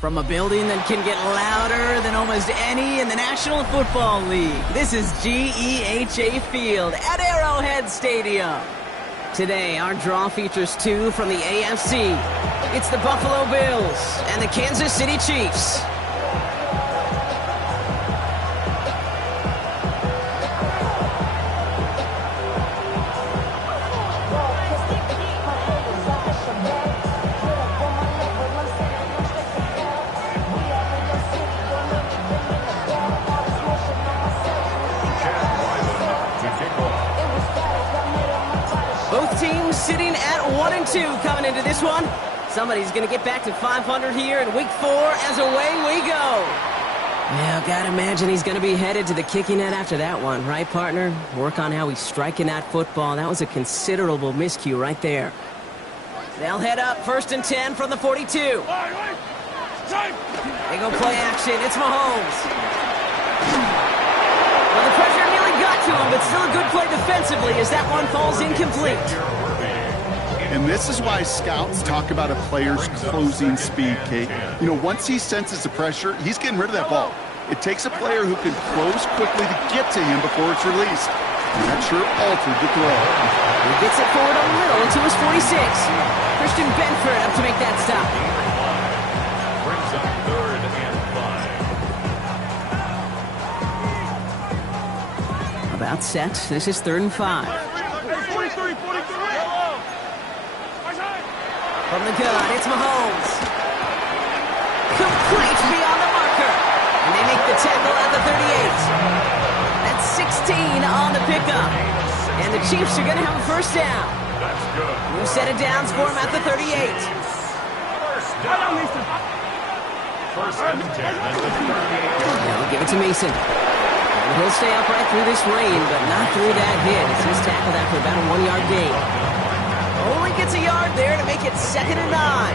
From a building that can get louder than almost any in the National Football League, this is GEHA Field at Arrowhead Stadium. Today, our draw features two from the AFC. It's the Buffalo Bills and the Kansas City Chiefs. Sitting at 1-2 coming into this one. Somebody's going to get back to 500 here in week 4 as away we go. Yeah, gotta imagine he's going to be headed to the kicking net after that one, right, partner? Work on how he's striking that football. That was a considerable miscue right there. They'll head up 1st and 10 from the 42. They go play action. It's Mahomes. Well, the pressure nearly got to him, but still a good play defensively as that one falls incomplete. And this is why scouts talk about a player's closing speed, Kate. You know, once he senses the pressure, he's getting rid of that ball. It takes a player who can close quickly to get to him before it's released. And that sure altered the throw. He gets it forward a little to his 46. Christian Benford up to make that stop. Brings up 3rd and 5. About set. This is 3rd and 5. From the gun, it's Mahomes. Complete beyond the marker. And they make the tackle at the 38. That's 16 on the pickup. And the Chiefs are going to have a first down. That's good. New set of downs for him at the 38. First and 10 at the 38. Yeah, we'll give it to Mason. And he'll stay upright through this rain, but not through that hit. It's his tackle after about a 1-yard gain. Only gets a yard there to make it 2nd and 9.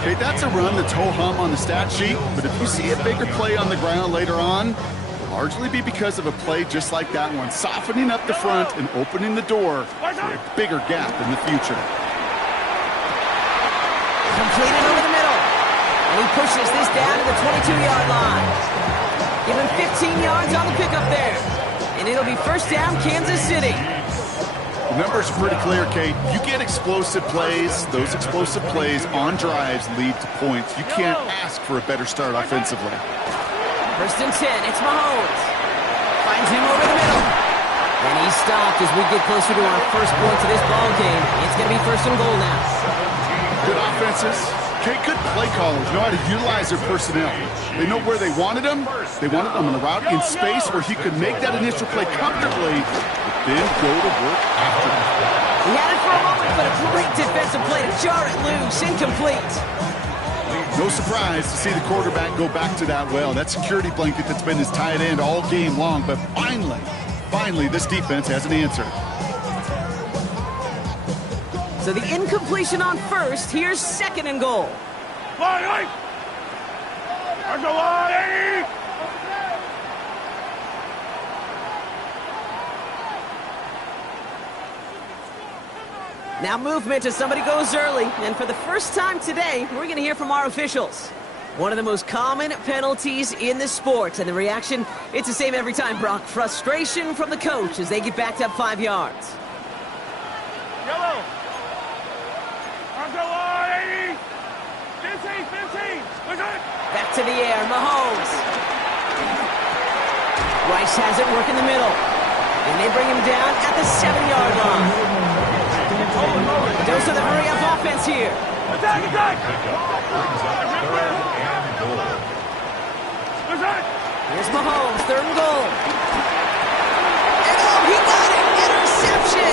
Okay, that's a run that's ho-hum on the stat sheet, but if you see a bigger play on the ground later on, it'll largely be because of a play just like that one, softening up the front and opening the door for a bigger gap in the future. Completed over the middle. And he pushes this down to the 22-yard line. Give him 15 yards on the pickup there. And it'll be first down, Kansas City. The numbers are pretty clear, Kate. You get explosive plays. Those explosive plays on drives lead to points. You can't ask for a better start offensively. 1st and 10. It's Mahomes. Finds him over the middle. stopped as we get closer to our first points of this ball game. It's going to be first and goal now. Good offenses. Okay, good play callers. Know how to utilize their personnel. They know where they wanted them. They wanted them on the route in space where he could make that initial play comfortably, but then go to work after that. He had it for a moment, but a great defensive play to jar it loose. Incomplete. No surprise to see the quarterback go back to that well. That security blanket that's been his tight end all game long, but finally, this defense has an answer. So the incompletion on first. Here's second and goal. Now movement as somebody goes early. And for the first time today, we're going to hear from our officials. One of the most common penalties in the sport. And the reaction, it's the same every time, Brock. Frustration from the coach as they get backed up 5 yards. Yellow. Back to the air, Mahomes. Rice has it, work in the middle. And they bring him down at the 7-yard line. Dose of the hurry-up offense here. Attack! Here's Mahomes, third and goal. And oh, he got it! Interception!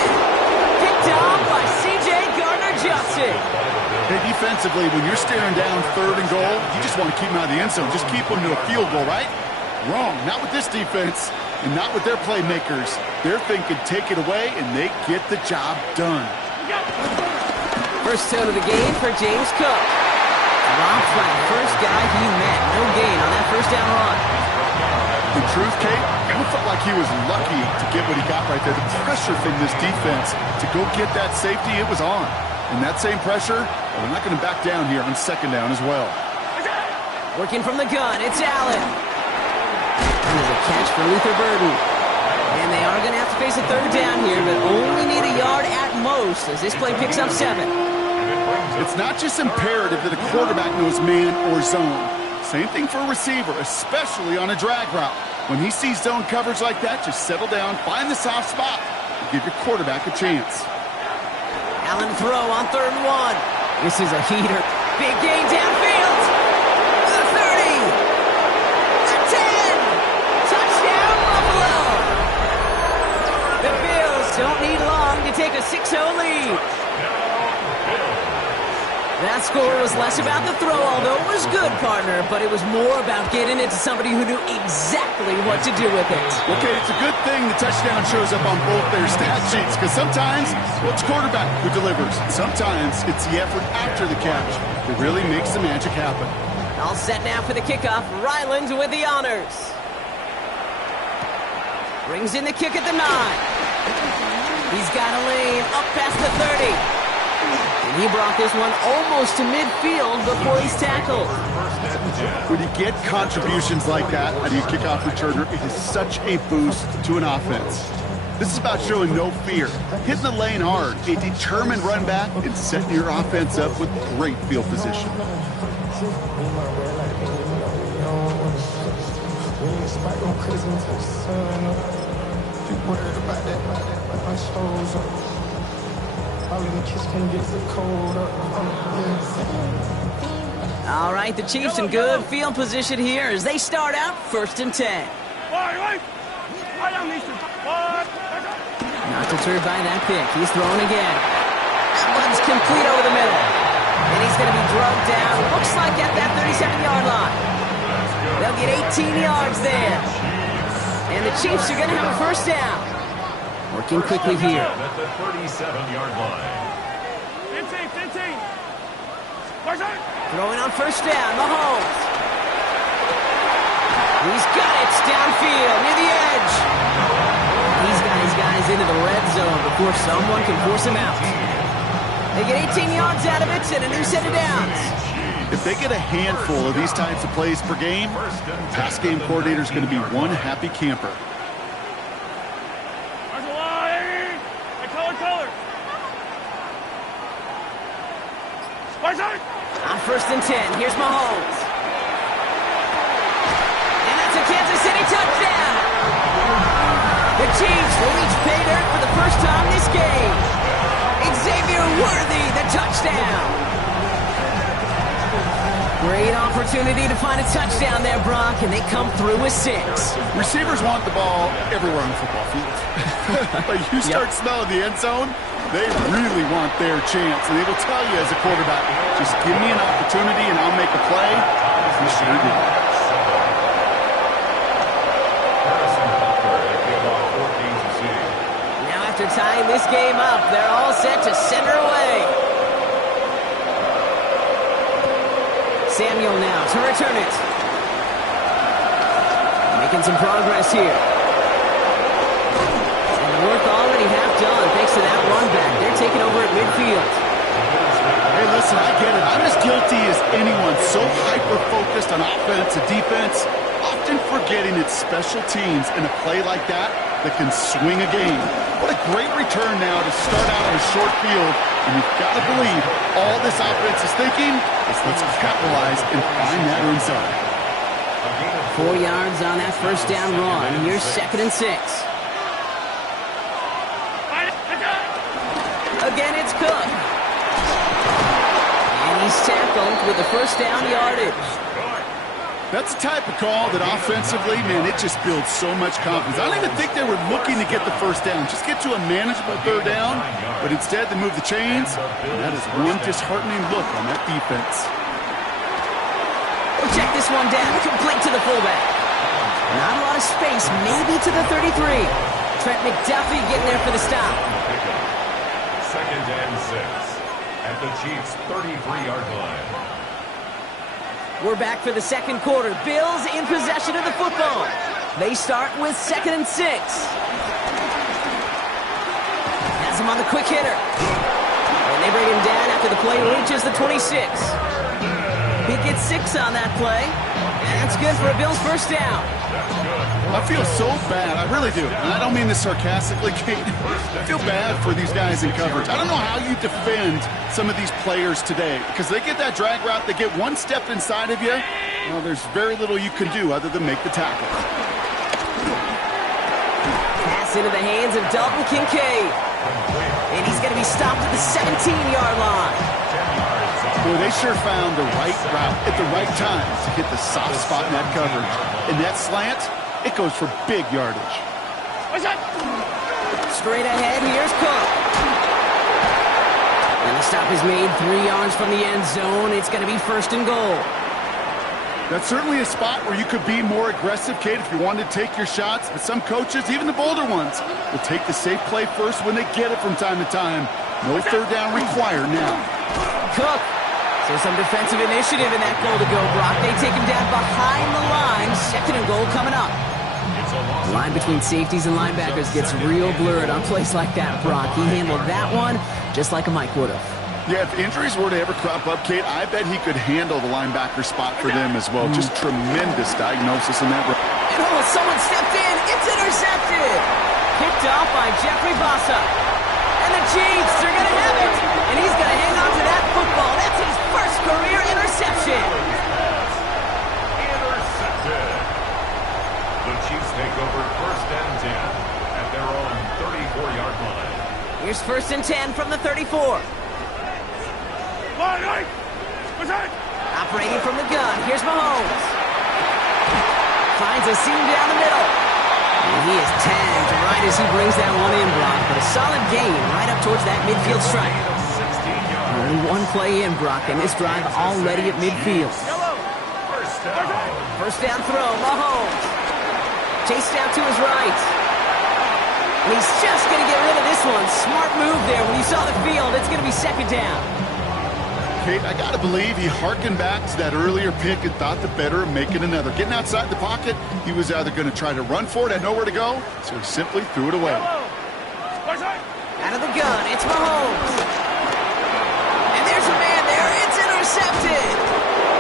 Picked off by C.J. Gardner-Johnson. Hey, defensively, when you're staring down third and goal, you just want to keep them out of the end zone. Just keep them to a field goal, right? Wrong. Not with this defense and not with their playmakers. They're thinking take it away, and they get the job done. First tone of the game for James Cook. Dropped by the first guy he met. No gain on that first down run. In truth, Kate, it felt like he was lucky to get what he got right there. The pressure from this defense to go get that safety, it was on. And that same pressure, they're not going to back down here on second down as well. Working from the gun, it's Allen. And there's a catch for Luther Burden. And they are going to have to face a third down here, but only need a yard at most as this play picks up 7. It's not just imperative that a quarterback knows man or zone. Same thing for a receiver, especially on a drag route. When he sees zone coverage like that, just settle down, find the soft spot, and give your quarterback a chance. Allen throw on 3rd and 1. This is a heater. Big gain downfield. The 30. The 10. Touchdown, Buffalo. The Bills don't need long to take a 6-0 lead. That score was less about the throw, although it was good, partner, but it was more about getting it to somebody who knew exactly what to do with it. Okay, it's a good thing the touchdown shows up on both their stat sheets, because sometimes, well, it's quarterback who delivers. Sometimes it's the effort after the catch that really makes the magic happen. All set now for the kickoff. Ryland with the honors. Brings in the kick at the 9. He's got a lane up past the 30. And he brought this one almost to midfield before he's tackled. When you get contributions like that out of your kickoff returner, it is such a boost to an offense. This is about showing no fear, hitting the lane hard, a determined run back, and setting your offense up with great field position. All right, the Chiefs in good field position here as they start out 1st and 10. Not deterred by that pick. He's throwing again. That one's complete over the middle. And he's going to be drugged down. Looks like at that 37-yard line. They'll get 18 yards there. And the Chiefs are going to have a first down. Working quickly here. At the 37-yard line. 15. Throwing on first down, Mahomes. He's got it downfield near the edge. He's got his guys into the red zone before someone can force him out. They get 18 yards out of it and a new set of downs. If they get a handful of these types of plays per game, pass game coordinator is going to be one happy camper. On 1st and 10, here's Mahomes. And that's a Kansas City touchdown. The Chiefs will each pay dirt for the first time this game. Xavier Worthy, the touchdown. Great opportunity to find a touchdown there, Brock, and they come through with 6. Receivers want the ball everywhere on the football field. But you start smelling the end zone, they really want their chance. And they will tell you as a quarterback, just give me an opportunity and I'll make a play. You sure did. Now after tying this game up, they're all set to send her away. Samuel now to return it. Making some progress here. And work already half done thanks to that run back. They're taking over at midfield. Hey, listen, I get it. I'm as guilty as anyone. So hyper-focused on offense and defense, often forgetting it's special teams in a play like that can swing a game. What a great return now to start out on a short field. And you've got to believe all this offense is thinking is let's capitalize and find that end zone. 4 yards on that first down run. Here's 2nd and 6. Again, it's Cook. And he's tackled with the first down yardage. That's the type of call that offensively, man, it just builds so much confidence. I don't even think they were looking to get the first down. Just get to a manageable 3rd down. But instead, they move the chains. And that is one disheartening look on that defense. We'll check this one down. Complete to the fullback. Not a lot of space. Maybe to the 33. Trent McDuffie getting there for the stop. 2nd and 6 at the Chiefs' 33-yard line. We're back for the second quarter. Bills in possession of the football. They start with 2nd and 6. Has him on the quick hitter. And they bring him down after the play reaches the 26. He gets 6 on that play. And that's good for a Bills first down. I feel so bad. I really do. And I don't mean this sarcastically, Kate. I feel bad for these guys in coverage. I don't know how you defend some of these players today because they get that drag route, they get one step inside of you. Well, there's very little you can do other than make the tackle. Pass into the hands of Dalton Kincaid. And he's going to be stopped at the 17-yard line. Boy, they sure found the right route at the right time to hit the soft spot in that coverage. And that slant, it goes for big yardage. Straight ahead, here's Cook. And the stop is made 3 yards from the end zone. It's going to be 1st and goal. That's certainly a spot where you could be more aggressive, Kate, if you wanted to take your shots. But some coaches, even the bolder ones, will take the safe play first when they get it from time to time. No 3rd down required now. Cook. So some defensive initiative in that goal to go, Brock. They take him down behind the line. 2nd and goal coming up. The line between safeties and linebackers gets real blurred on plays like that, Brock. He handled that one just like a Mike would have. Yeah, if injuries were to ever crop up, Kate, I bet he could handle the linebacker spot for them as well. Just tremendous diagnosis in that. And someone stepped in. It's intercepted. Picked off by Jeffrey Bossa. And the Chiefs are going to have it. And he's going to hang on to that football. That's his first career interception. Intercepted. The Chiefs take over 1st and 10 at their own 34-yard line. Here's 1st and 10 from the 34. Operating from the gun. Here's Mahomes. Finds a seam down the middle. And he is tagged right as he brings that one in, Brock. But a solid gain right up towards that midfield stripe. Only one play in, Brock, and this drive already at midfield. First down throw, Mahomes. Chased out to his right. And he's just going to get rid of this one. Smart move there. When you saw the field, it's going to be 2nd down. Kate, I got to believe he hearkened back to that earlier pick and thought the better of making another. Getting outside the pocket, he was either going to try to run for it, had nowhere to go, so he simply threw it away. Out of the gun, it's Mahomes. And there's a man there. It's intercepted.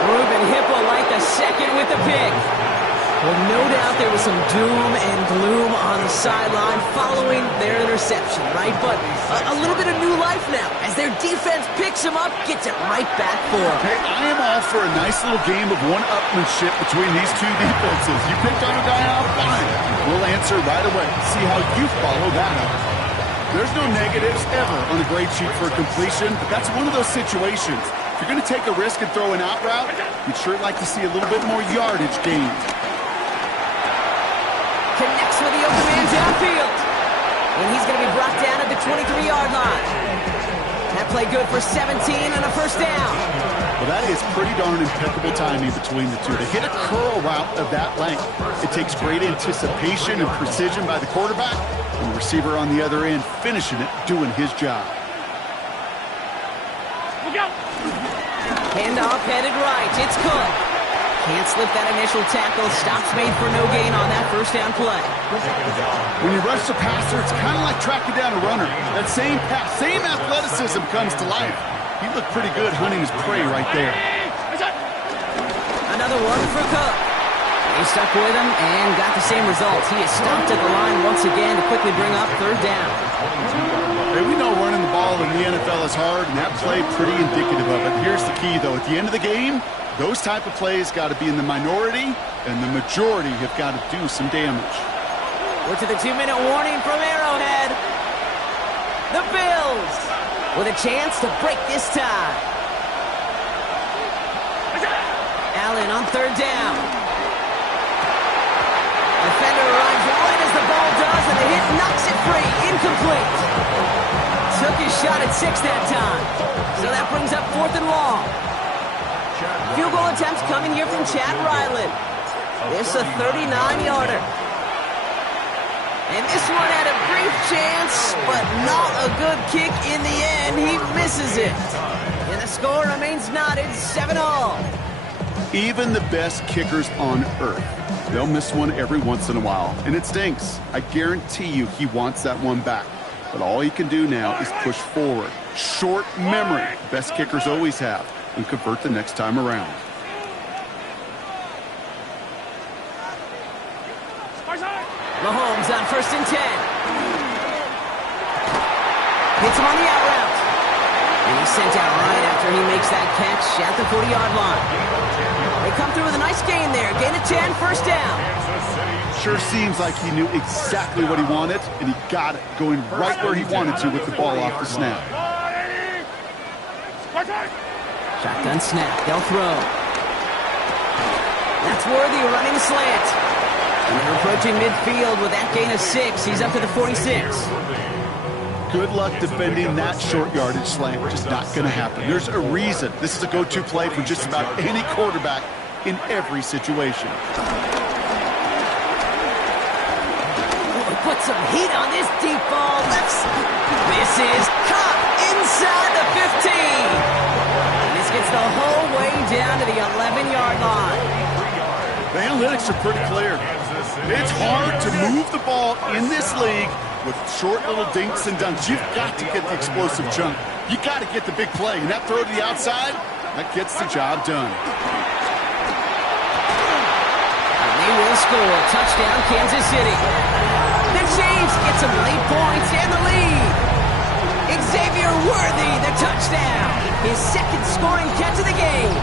Ruben Hippo like the 2nd with the pick. Well, no doubt there was some doom and gloom on the sideline following their interception, right? But a little bit of new life now as their defense picks him up, gets it right back for him. Hey, I am all for a nice little game of one-upmanship between these two defenses. You picked on a guy out, fine. We'll answer right away. See how you follow that up. There's no negatives ever on a grade sheet for a completion, but that's one of those situations. If you're going to take a risk and throw an out route, you'd sure like to see a little bit more yardage gained. Connects with the open man downfield. And he's going to be brought down at the 23-yard line. That play good for 17 and a first down. Well, that is pretty darn impeccable timing between the two. To hit a curl route of that length, it takes great anticipation and precision by the quarterback, and the receiver on the other end finishing it, doing his job. Look out! Handoff headed right. It's Cook. Can't slip that initial tackle. Stops made for no gain on that first down play. When you rush the passer, it's kind of like tracking down a runner. That same pass, same athleticism comes to life. He looked pretty good hunting his prey right there. Another one for Cook. He stuck with him and got the same results. He is stopped at the line once again to quickly bring up third down. Hey, we know running the ball in the NFL is hard, and that play pretty indicative of it. Here's the key, though. At the end of the game, those type of plays got to be in the minority, and the majority have got to do some damage. We're to the 2-minute warning from Arrowhead. The Bills with a chance to break this tie. Allen on third down. Defender arrives right as the ball does, and the hit knocks it free. Incomplete. Took his shot at 6 that time. So that brings up 4th and long. Field goal attempts coming here from Chad Ryland. This a 39-yarder. And this one had a brief chance, but not a good kick in the end. He misses it. And the score remains knotted 7-all. Even the best kickers on earth, they'll miss one every once in a while, and it stinks. I guarantee you he wants that one back. But all he can do now is push forward. Short memory, best kickers always have, and convert the next time around. Mahomes on 1st and 10. Hits him on the out route. And he's sent out right after he makes that catch at the 40-yard line. They come through with a nice gain there. Gain of 10, first down. Sure seems like he knew exactly what he wanted, and he got it, going right where he wanted to with the ball off the snap. Shotgun snap. They'll throw. That's Worthy running slant. And they're approaching midfield with that gain of 6. He's up to the 46. Good luck defending that short yardage slant. Just not going to happen. There's a reason. This is a go-to play for just about any quarterback in every situation. Put some heat on this deep ball. This is caught inside the 15. And this gets the whole way down to the 11-yard line. The analytics are pretty clear. It's hard to move the ball in this league with short little dinks and dunks. You've got to get the explosive chunk. You got to get the big play. And that throw to the outside, that gets the job done. And they will score. Touchdown, Kansas City. The Chiefs get some late points and the lead. Xavier Worthy, the touchdown. His second scoring catch of the game.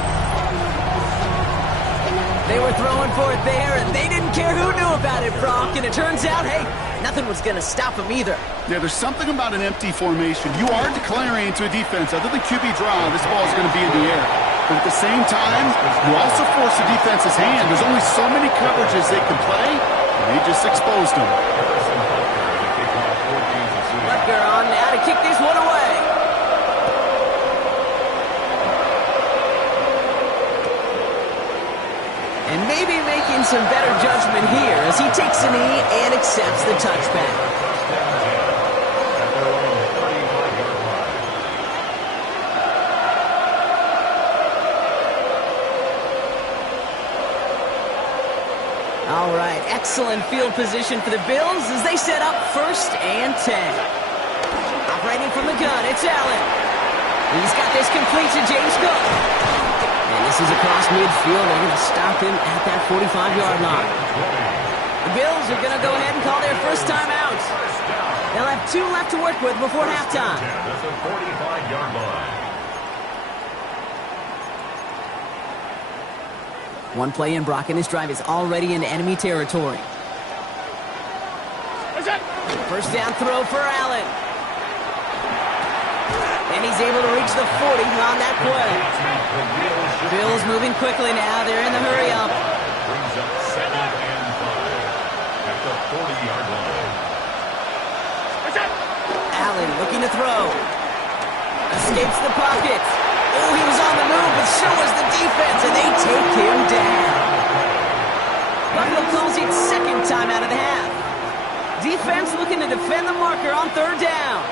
They were throwing for it there, and they didn't care who knew about it, Brock. And it turns out, hey, nothing was going to stop them either. Yeah, there's something about an empty formation. You are declaring to a defense, other than QB draw, this ball is going to be in the air. But at the same time, you also force the defense's hand. There's only so many coverages they can play, and they just exposed them. Butker on now to kick this one away. And maybe making some better judgment here as he takes a knee and accepts the touchback. All right, excellent field position for the Bills as they set up 1st and 10. Operating from the gun, it's Allen. He's got this complete to James Cook. And this is across midfield. They're going to stop him at that 45-yard line. The Bills are going to go ahead and call their first time out. They'll have have 2 left to work with before halftime. That's a 45-yard line. One play in, Brock, and this drive is already in enemy territory. First down throw for Allen. And he's able to reach the 40 on that play. Bills moving quickly now. They're in the hurry up. Brings up 7th and 5 at the 40-yard line. Allen looking to throw. Escapes the pocket. Oh, he was on the move, but so was the defense, and they take him down. Buffalo calls it second time out of the half. Defense looking to defend the marker on 3rd down.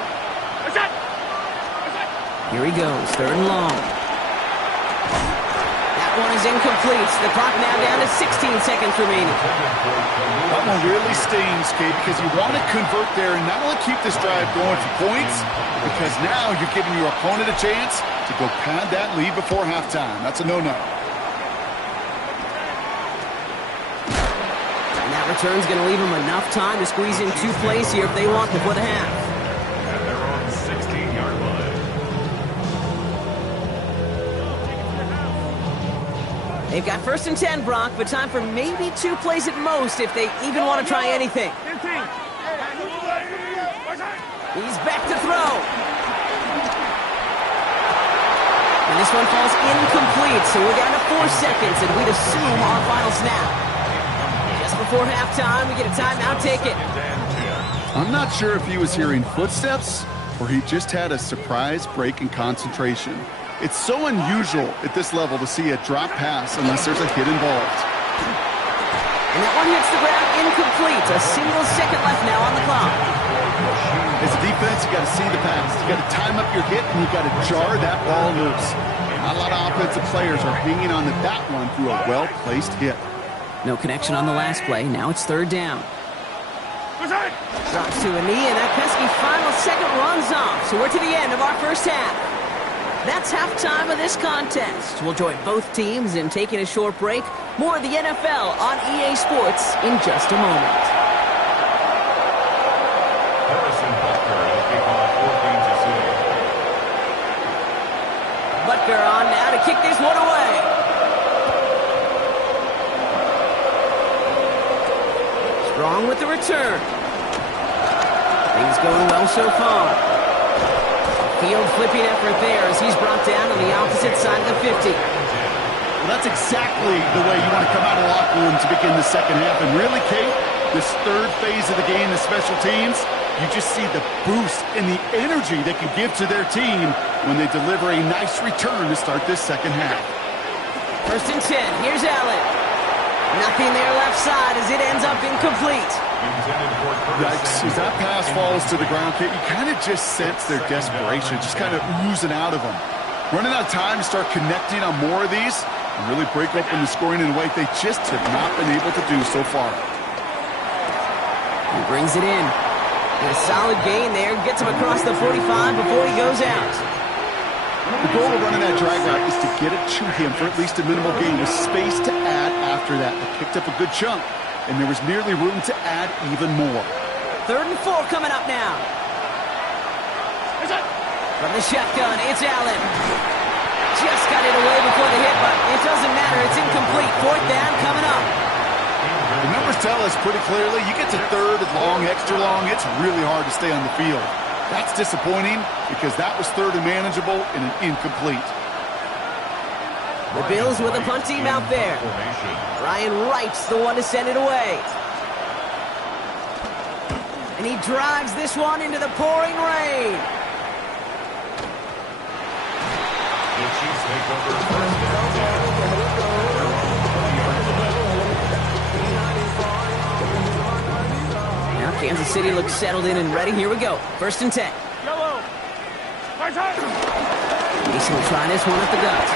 Here he goes, 3rd and long. That one is incomplete. The clock now down to 16 seconds remaining. That one really stings, Kate, because you want to convert there and not only keep this drive going for points, because now you're giving your opponent a chance to go pad that lead before halftime. That's a no-no. And that return's going to leave them enough time to squeeze in 2 plays here if they want before the half. At their own 16-yard line. They've got 1st and 10, Brock, but time for maybe 2 plays at most if they even want to try anything. He's back to throw. And this one falls incomplete, so we're down to 4 seconds, and we'd assume our final snap. Just before halftime, we get a timeout, take it. I'm not sure if he was hearing footsteps or he just had a surprise break in concentration. It's so unusual at this level to see a drop pass unless there's a hit involved. And that one hits the ground incomplete. A single second left now on the clock. As a defense, you got to see the pass. You got to time up your hit, and you got to jar that ball loose. Not a lot of offensive players are hanging on to that one through a well-placed hit. No connection on the last play. Now it's 3rd down. Drops to a knee, and that pesky final second runs off. So we're to the end of our first half. That's halftime of this contest. We'll join both teams in taking a short break. More of the NFL on EA Sports in just a moment. Harrison Butker will kick off for Kansas City. Butker on now to kick this one away. Strong with the return. Things going well so far. Field flipping effort there as he's brought down on the opposite side of the 50. Well, that's exactly the way you want to come out of the locker room to begin the second half. And really, Kate, this 3rd phase of the game, the special teams, you just see the boost and the energy they can give to their team when they deliver a nice return to start this second half. 1st and 10. Here's Allen. Nothing there left side as it ends up incomplete. Yikes, as that pass falls to the ground, Kate, you kind of just sense their desperation, just kind of oozing out of them. Running out of time to start connecting on more of these and really break open the scoring in a way they just have not been able to do so far. He brings it in. And a solid gain there. Gets him across the 45 before he goes out. The goal of running that drag route is to get it to him for at least a minimal gain with space to add after that. They picked up a good chunk, and there was nearly room to add even more. 3rd and 4 coming up now. From the shotgun, it's Allen. Just got it away before the hit, but it doesn't matter. It's incomplete. 4th down coming up. The numbers tell us pretty clearly, you get to 3rd and long, extra long, it's really hard to stay on the field. That's disappointing because that was 3rd and manageable and an incomplete. The Bills with a punt team out there. Ryan Wright's the one to send it away. And he drives this one into the pouring rain. The Chiefs take over 1st down. Now Kansas City looks settled in and ready. Here we go. 1st and 10. Mason will try this one at the gut.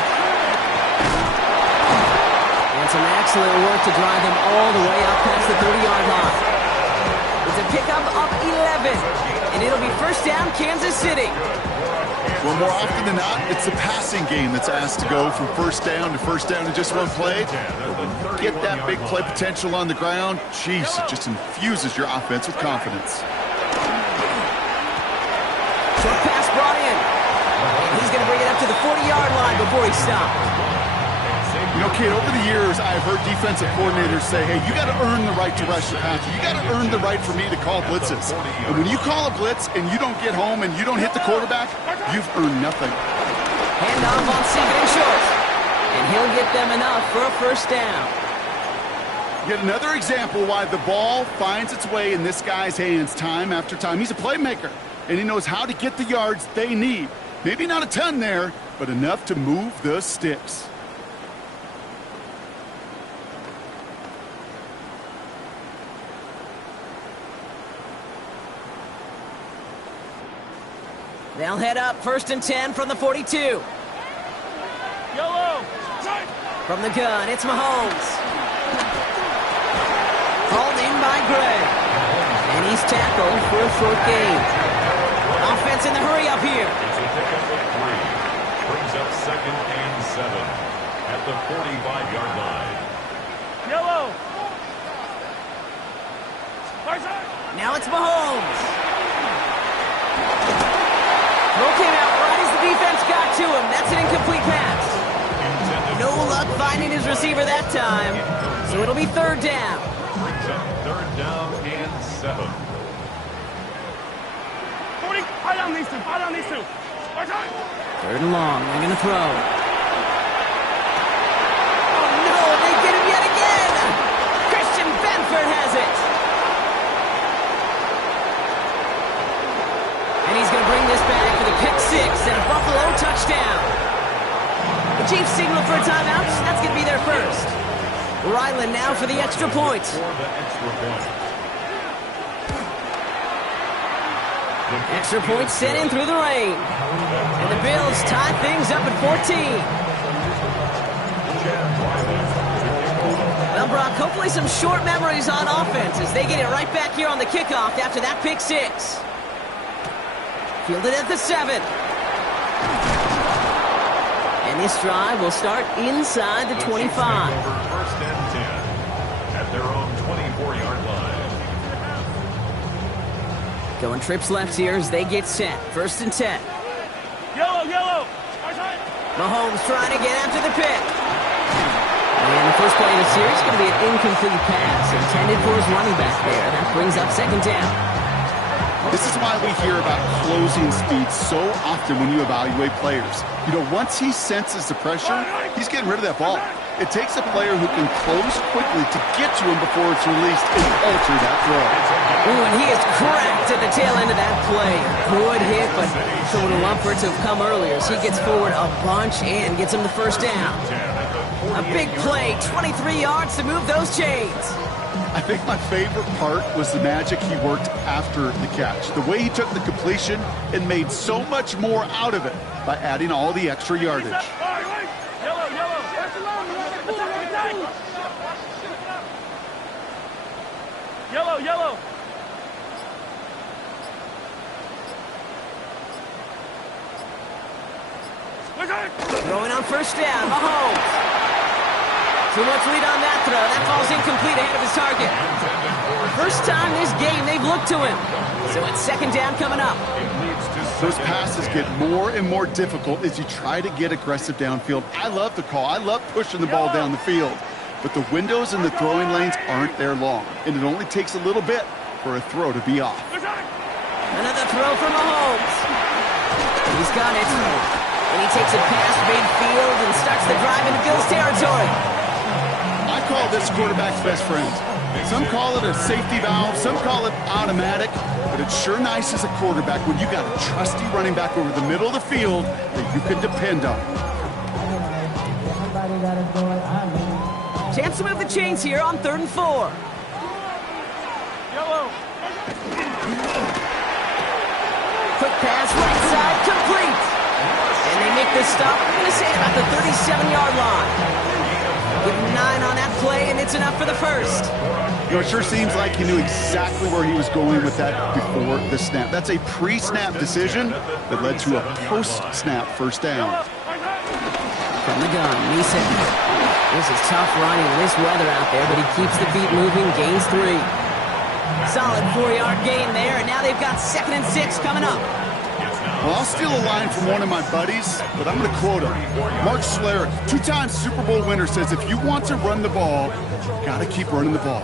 And some excellent work to drive them all the way up past the 30-yard line. It's a pickup of 11, and it'll be 1st down, Kansas City. Well, more often than not, it's the passing game that's asked to go from 1st down to 1st down in just one play. Get that big play potential on the ground. Jeez, it just infuses your offense with confidence. to the 40-yard line before he stopped. You know, kid, over the years, I've heard defensive coordinators say, hey, you got to earn the right to rush the passer. You got to earn the right for me to call blitzes. And when you call a blitz and you don't get home and you don't hit the quarterback, you've earned nothing. Handoff on second and short. And he'll get them enough for a first down. Yet another example why the ball finds its way in this guy's hands time after time. He's a playmaker, and he knows how to get the yards they need. Maybe not a ton there, but enough to move the sticks. They'll head up 1st and 10 from the 42. Yellow. From the gun, it's Mahomes. Hauled in by Gray. And he's tackled for a short gain. Offense in the hurry up here. It's a pickup of 3. Brings up 2nd and 7 at the 45-yard line. Yellow. Now it's Mahomes. Throw came out right as the defense got to him. That's an incomplete pass. No luck finding his receiver that time. So it'll be 3rd down. Brings up 3rd down and 7. 40. High down these two. High down these two. 3rd and long. They're going to throw. Oh, no. They get him yet again. Christian Benford has it. And he's going to bring this back for the pick 6 and a Buffalo touchdown. The Chiefs signal for a timeout. That's going to be their first. Ryland now for the extra point. For the extra point. Extra point sent in through the rain. And the Bills tie things up at 14. Well, Brock, hopefully some short memories on offense as they get it right back here on the kickoff after that pick 6. Fielded at the 7. And this drive will start inside the 25. First and 10 at their own 24-yard line. Going trips left here as they get set. 1st and 10. Yellow. Yellow. Mahomes trying to get after the pick. And the first play of the series is going to be an incomplete pass intended for his running back there. That brings up 2nd down. This is why we hear about closing speed so often when you evaluate players. You know, once he senses the pressure, he's getting rid of that ball. It takes a player who can close quickly to get to him before it's released and alter that throw. Ooh, and he is cracked at the tail end of that play. Good hit, but so would a Lumpert to have come earlier as he gets forward a bunch and gets him the first down. A big play, 23 yards to move those chains. I think my favorite part was the magic he worked after the catch. The way he took the completion and made so much more out of it by adding all the extra yardage. Yellow. Yellow. Yellow. Going on 1st down, Mahomes. Too much lead on that throw. That falls incomplete ahead of his target. First time this game they've looked to him. So it's 2nd down coming up. Those passes get more and more difficult as you try to get aggressive downfield. I love the call. I love pushing the ball down the field. But the windows in the throwing lanes aren't there long. And it only takes a little bit for a throw to be off. Another throw from Mahomes. He's got it. And he takes it past midfield and starts the drive into Bills territory. I call this quarterback's best friend. Some call it a safety valve, some call it automatic, but it's sure nice as a quarterback when you got a trusty running back over the middle of the field that you can depend on. Chance to move the chains here on 3rd and 4. Yellow. Quick pass right side, complete. And they make this stop, I'm going to say about the 37-yard line. Give him 9 on that play, and it's enough for the first. You know, it sure seems like he knew exactly where he was going with that before the snap. That's a pre-snap decision that led to a post-snap first down. From the gun, Neeson. This is tough running in this weather out there, but he keeps the feet moving, gains 3. Solid 4-yard gain there, and now they've got 2nd and 6 coming up. It's now Well, I'll steal a line from one of my buddies, but I'm going to quote him. Mark Schlereth, two-time Super Bowl winner, says if you want to run the ball, you got to keep running the ball.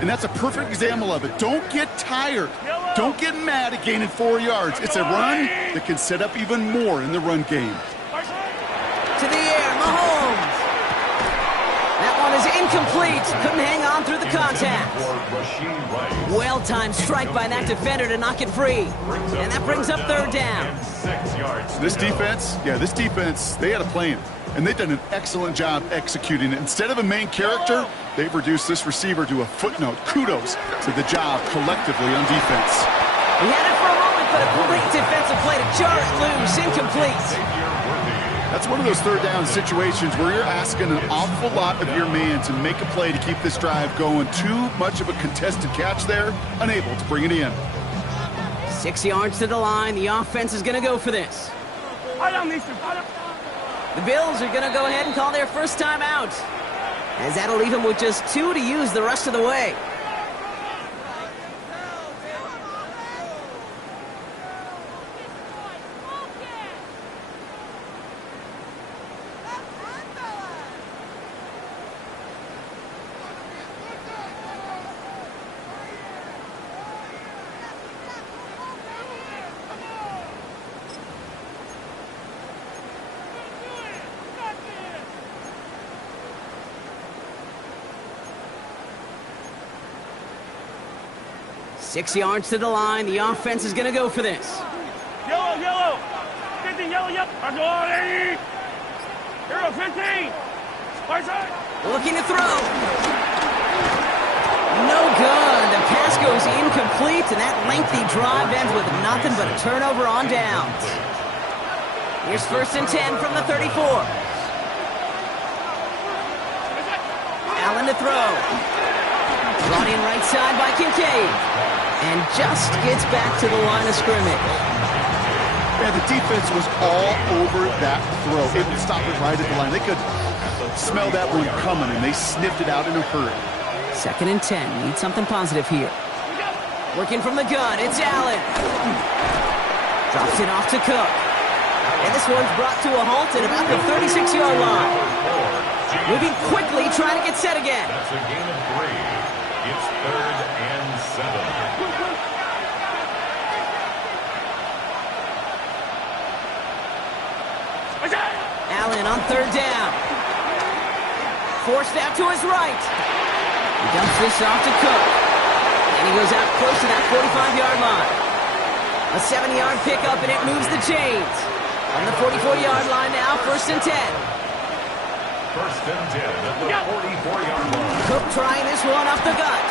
And that's a perfect example of it. Don't get tired. Don't get mad at gaining 4 yards. It's a run that can set up even more in the run game. To the air, Mahomes. That one is incomplete. Couldn't hang on through the contact. Well-timed strike by that defender to knock it free. And that brings up third down. This defense, they had a plan. And they've done an excellent job executing it. Instead of a main character, they've reduced this receiver to a footnote. Kudos to the job collectively on defense. He had it for a moment, but a great defensive play to jar it loose. Incomplete. That's one of those third down situations where you're asking an awful lot of your man to make a play to keep this drive going. Too much of a contested catch there, unable to bring it in. 6 yards to the line. The offense is going to go for this. The Bills are going to go ahead and call their first time out, as that'll leave them with just 2 to use the rest of the way. Six yards to the line. The offense is going to go for this. Yellow, yellow. 15, yellow, yep. Hero 15. Right side. Looking to throw. No good. The pass goes incomplete, and that lengthy drive ends with nothing but a turnover on downs. Here's 1st and 10 from the 34. Allen to throw. Brought in right side by Kincaid. And just gets back to the line of scrimmage. Yeah, the defense was all over that throw. It would stop it right at the line. They could smell that one coming, and they sniffed it out in a hurry. 2nd and 10. Need something positive here. Working from the gun. It's Allen. Drops it off to Cook. And this one's brought to a halt at about the 36-yard line. Moving quickly, trying to get set again. That's a gain of 3. It's 3rd and 7. Allen on 3rd down. Forced out to his right. He dumps this off to Cook. And he goes out close to that 45-yard line. A 7-yard pickup, and it moves the chains. On the 44-yard line now, 1st and 10. 1st and 10 at the 44-yard line. Cook trying this one off the gut.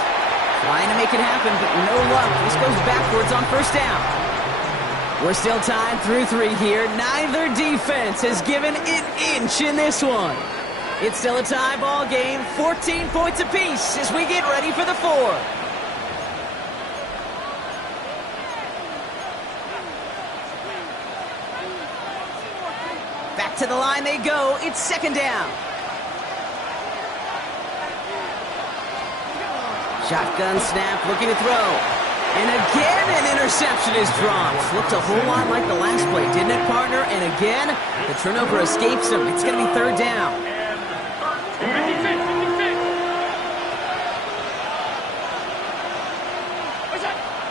Trying to make it happen, but no luck. This goes backwards on 1st down. We're still tied through 3 here. Neither defense has given an inch in this one. It's still a tie ball game, 14 points apiece as we get ready for the 4th. Back to the line they go. It's 2nd down. Shotgun snap, looking to throw. And again, an interception is dropped. Looked a whole lot like the last play, didn't it, partner? And again, the turnover escapes him. It's going to be 3rd down.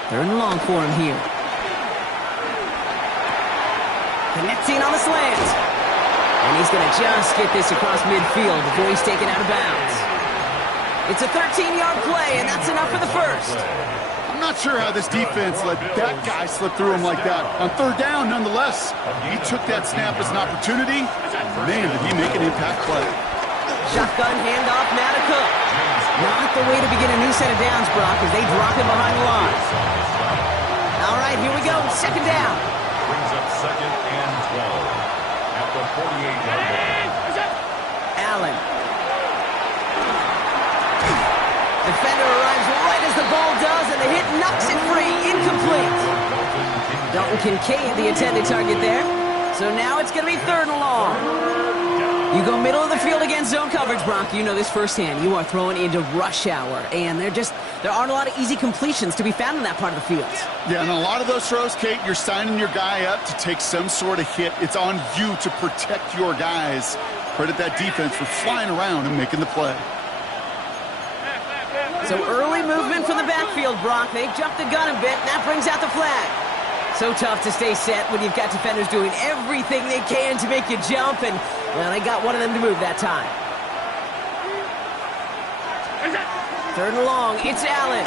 3rd and long for him here. Connecting on the slant. And he's going to just get this across midfield before he's taken out of bounds. It's a 13-yard play, and that's enough for the 1st. I'm not sure how this defense let that guy slip through him like that. On 3rd down, nonetheless, he took that snap as an opportunity. Man, did he make an impact play. Shotgun handoff now to Cook. Not the way to begin a new set of downs, Brock, as they drop him behind the line. All right, here we go. 2nd down. Brings up 2nd and 12 at the 48-yard line. Allen. Defender arrives right as the ball does, and the hit knocks it free. Incomplete. Dalton Kincaid, the intended target there. So now it's going to be 3rd and long. You go middle of the field against zone coverage, Brock. You know this firsthand. You are throwing into rush hour, and there aren't a lot of easy completions to be found in that part of the field. Yeah, and a lot of those throws, Kate, you're signing your guy up to take some sort of hit. It's on you to protect your guys. Credit that defense for flying around and making the play. So early movement from the backfield, Brock. They jumped the gun a bit, and that brings out the flag. So tough to stay set when you've got defenders doing everything they can to make you jump, and, well, they got one of them to move that time. 3rd and long, it's Allen.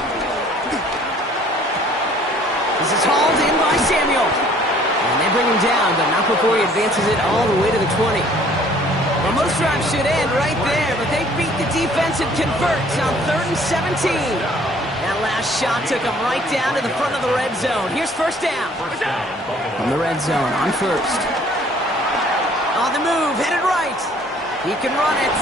This is hauled in by Samuel. And they bring him down, but not before he advances it all the way to the 20. Well, most drives should end right there, but they beat the defense and converts on 3rd and 17. That last shot took him right down to the front of the red zone. Here's first down. From the red zone on 1st. On the move, headed right. He can run it.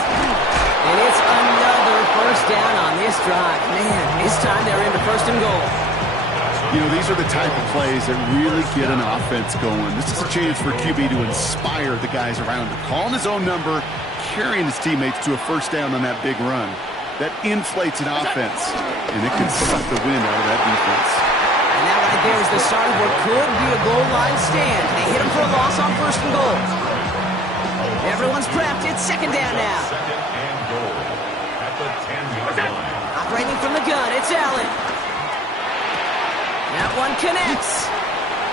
And it's another first down on this drive. Man, this time they're into 1st and goal. You know, these are the type of plays that really get an offense going. This is a chance for QB to inspire the guys around him. Calling his own number, carrying his teammates to a first down on that big run. That inflates an offense, and it can suck the wind out of that defense. And that right there is the start of what could be a goal line stand. They hit him for a loss on 1st and goal. Everyone's prepped. It's 2nd down now. 2nd and goal at the 10-yard line. Operating from the gun, it's Allen. That one connects.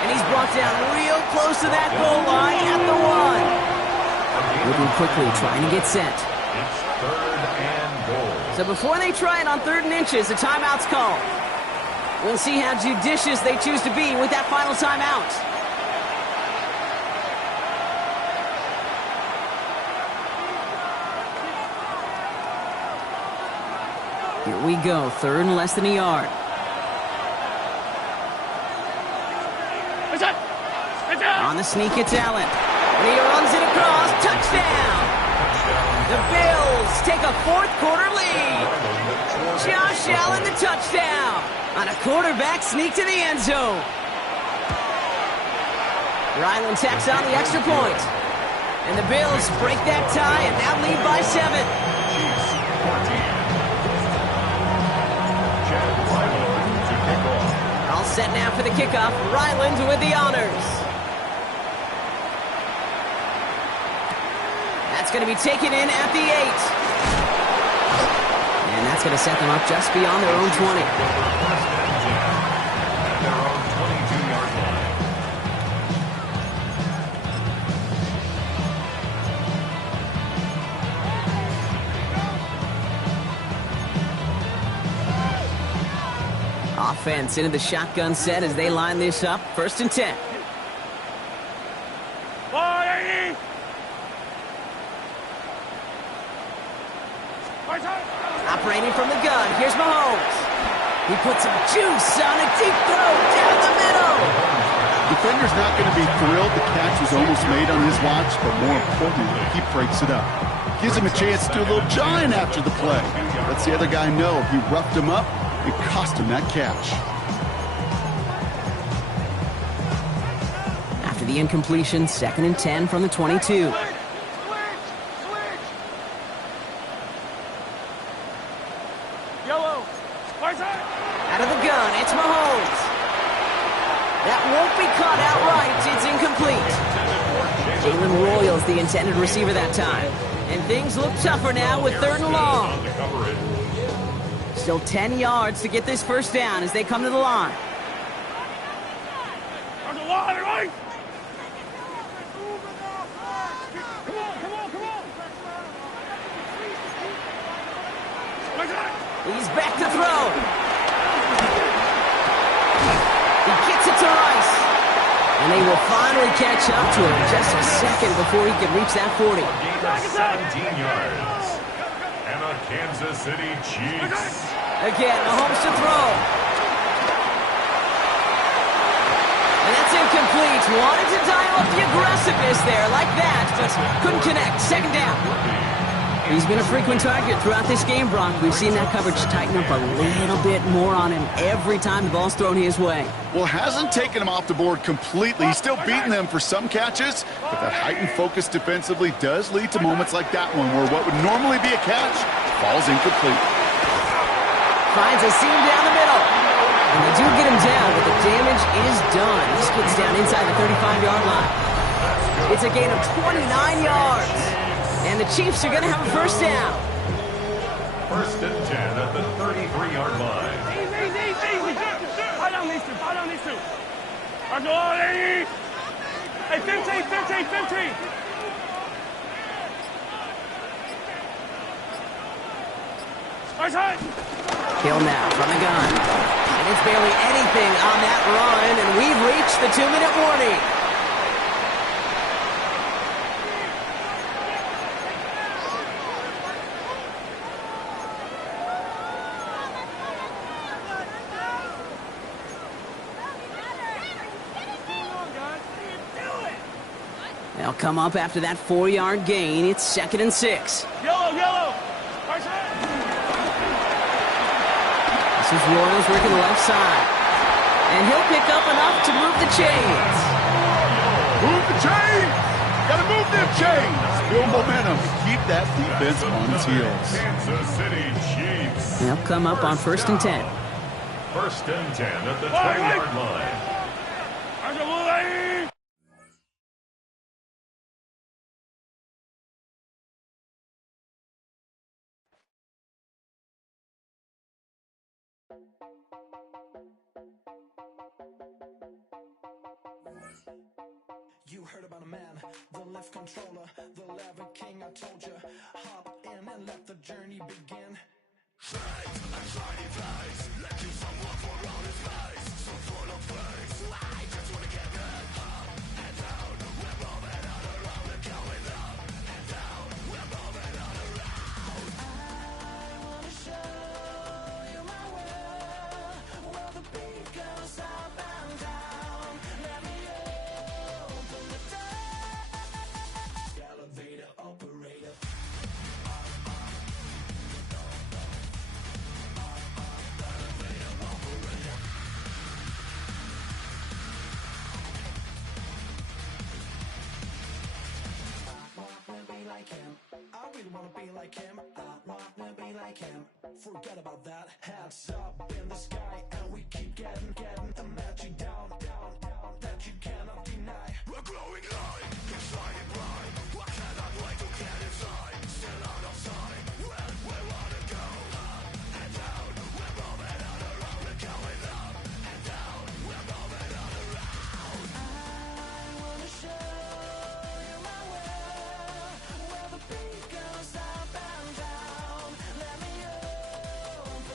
And he's brought down real close to that goal line at the 1. Moving quickly, trying to get set. It's 3rd and goal. So before they try it on 3rd and inches, a timeout's called. We'll see how judicious they choose to be with that final timeout. Here we go, 3rd and less than a yard. On the sneak, it's Allen. And he runs it across. Touchdown! The Bills take a 4th quarter lead. Josh Allen, the touchdown. On a quarterback sneak to the end zone. Ryland tacks on the extra point. And the Bills break that tie and now lead by 7. Chiefs 14. Chad Ryland to kick off. All set now for the kickoff. Ryland with the honors. That's going to be taken in at the 8. And that's going to set them up just beyond their own 20. First and 10 at their own 22-yard line. Offense into the shotgun set as they line this up. 1st and 10. Operating from the gun, here's Mahomes. He puts some juice on a deep throw down the middle. Defender's not going to be thrilled the catch was almost made on his watch, but more importantly, he breaks it up. Gives him a chance to do a little giant after the play. Lets the other guy know he roughed him up and cost him that catch. After the incompletion, 2nd and 10 from the 22. Out of the gun, it's Mahomes. That won't be caught outright. It's incomplete. Jalen Royals, the intended receiver that time. And things look tougher now with 3rd and long. Still 10 yards to get this first down as they come to the line. He's back to throw. He gets it to Rice. And they will finally catch up to him just a second before he can reach that 40. 17 yards. And the Kansas City Chiefs. Again, Mahomes to throw. And that's incomplete. Wanted to dial up the aggressiveness there like that, but couldn't connect. 2nd down. He's been a frequent target throughout this game, Brock. We've seen that coverage tighten up a little bit more on him every time the ball's thrown his way. Well, hasn't taken him off the board completely. He's still beating them for some catches, but that heightened focus defensively does lead to moments like that one where what would normally be a catch falls incomplete. Finds a seam down the middle. And they do get him down, but the damage is done. This gets down inside the 35-yard line. It's a gain of 29 yards. And the Chiefs are going to have a first down. First and 10 at the 33-yard line. Easy. Fall down these two. Hey, 15. Hill now from the gun. And it's barely anything on that run, and we've reached the 2-minute warning. They'll come up after that 4-yard gain. It's 2nd and 6. Yellow. This is Royals working the left side. And he'll pick up enough to move the chains. Move the chains! Gotta move them chains! Build momentum to keep that defense on its heels. Kansas City Chiefs. They'll come up on 1st and 10. First and 10 at the 20-yard line. You heard about a man, the lift controller, the lever king, I told you. Hop in and let the journey begin. I really wanna be like him. I wanna be like him. Forget about that. Hats up in the sky, and we keep getting the magic down, that you cannot deny. We're growing light, exciting bright. I cannot wait to get inside. Still out of sight. Where we wanna go? Up and down. We're moving on around. We're going up and down. We're moving on around. I wanna show you my world, where the beat goes up and down. Let me open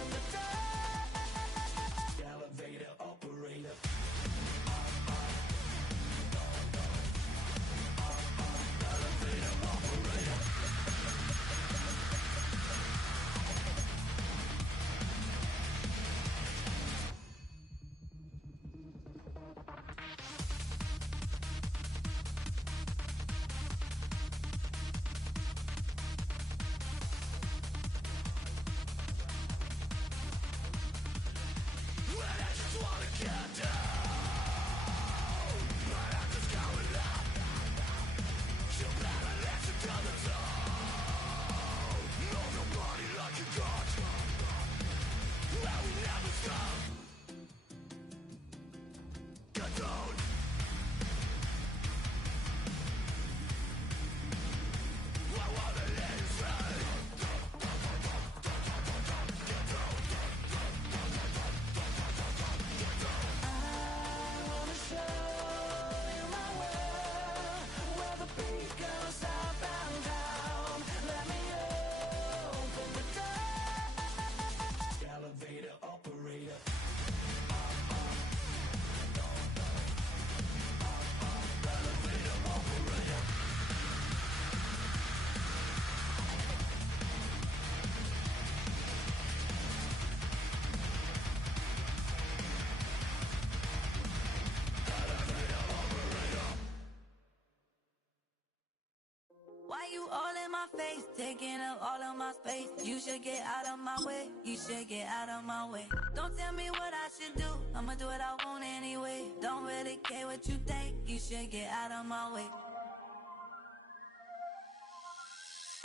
my face, taking up all of my space. You should get out of my way, you should get out of my way. Don't tell me what I should do, I'ma do what I want anyway. Don't really care what you think, you should get out of my way.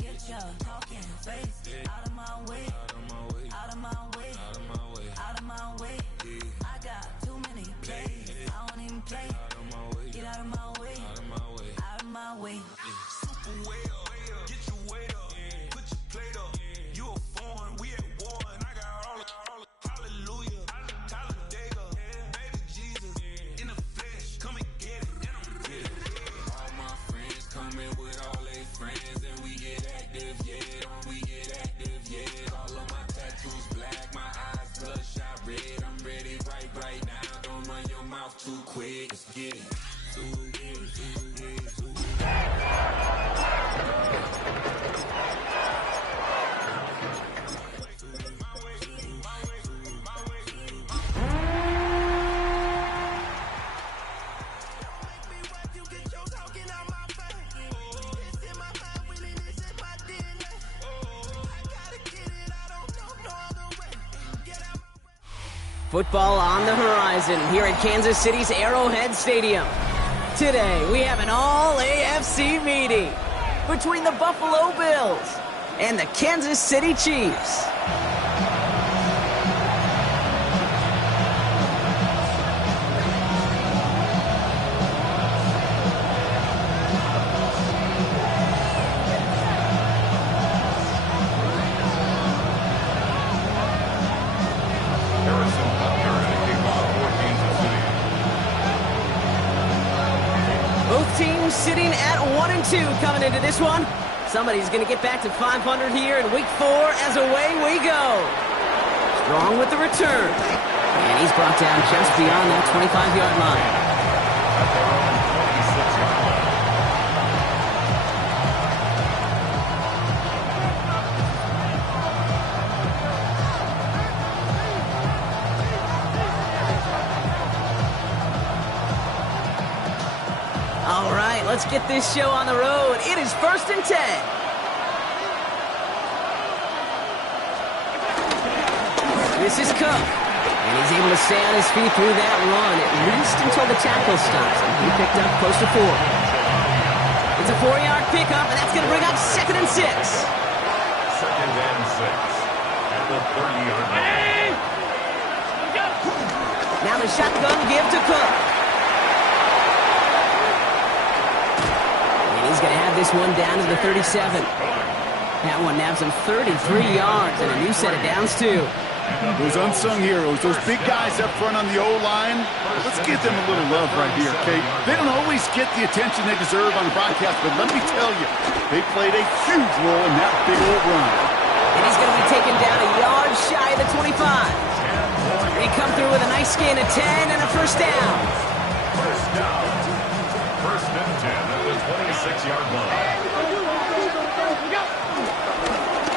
Get your talking face out of my way, out of my way, out of my way, out of my way, out of my way. I got too many plays, I don't even play. Get out of my way, out of my way, out of my way. Super way up, get your weight up, put your plate up. You a foreign, we at war, and I got all the hallelujah, Talladega, baby Jesus, in the flesh, come and get it, and I'm with it. All my friends coming with all they friends, and we get active, yeah, don't we get active, yeah. All of my tattoos black, my eyes bloodshot red, I'm ready right now, don't run your mouth too quick, let's get it. Football on the horizon here at Kansas City's Arrowhead Stadium. Today, we have an all-AFC meeting between the Buffalo Bills and the Kansas City Chiefs. Teams sitting at 1-2 coming into this one. Somebody's going to get back to 500 here in week 4 as away we go. Strong with the return. And he's brought down just beyond that 25-yard line. All right, let's get this show on the road. It is 1st and 10. This is Cook. And he's able to stay on his feet through that run, at least until the tackle stops. And he picked up close to 4. It's a 4-yard pickup, and that's going to bring up 2nd and 6. 2nd and 6 at the 30-yard line. Now the shotgun give to Cook. He's going to have this one down to the 37. That one nabs him 33 yards and a new set of downs, too. Those unsung heroes, those big guys up front on the O-line, let's give them a little love right here, Kate. They don't always get the attention they deserve on the broadcast, but let me tell you, they played a huge role in that big old run. And he's going to be taken down a yard shy of the 25. They come through with a nice gain of 10 and a first down. First down. 1st and 10 at the 26-yard line.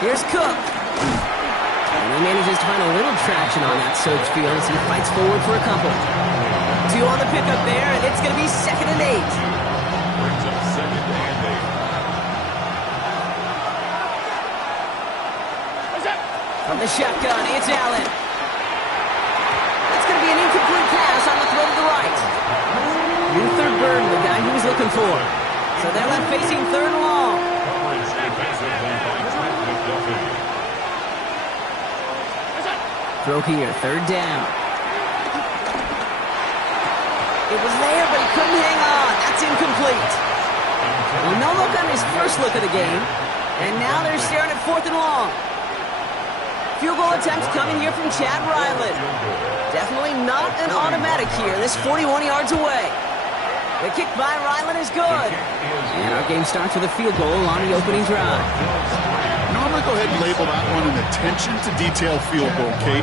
Here's Cook. And he manages to find a little traction on that search field as he fights forward for a couple. 2 on the pickup there, and it's going to be 2nd and 8. Brings up 2nd and 8. From the shotgun, it's Allen. That's going to be an incomplete pass on the throw to the right. Luther Burden, the guy he was looking for. So they're left facing 3rd and long. Throw here, 3rd down. It was there, but he couldn't hang on. That's incomplete. Well, no look on his first look of the game. And now they're staring at 4th and long. Field goal attempts coming here from Chad Ryland. Definitely not an automatic here. This 41 yards away. The kick by Ryland is good. And our game starts with a field goal on the opening drive. I'm going to go ahead and label that one an attention to detail field goal, Kate.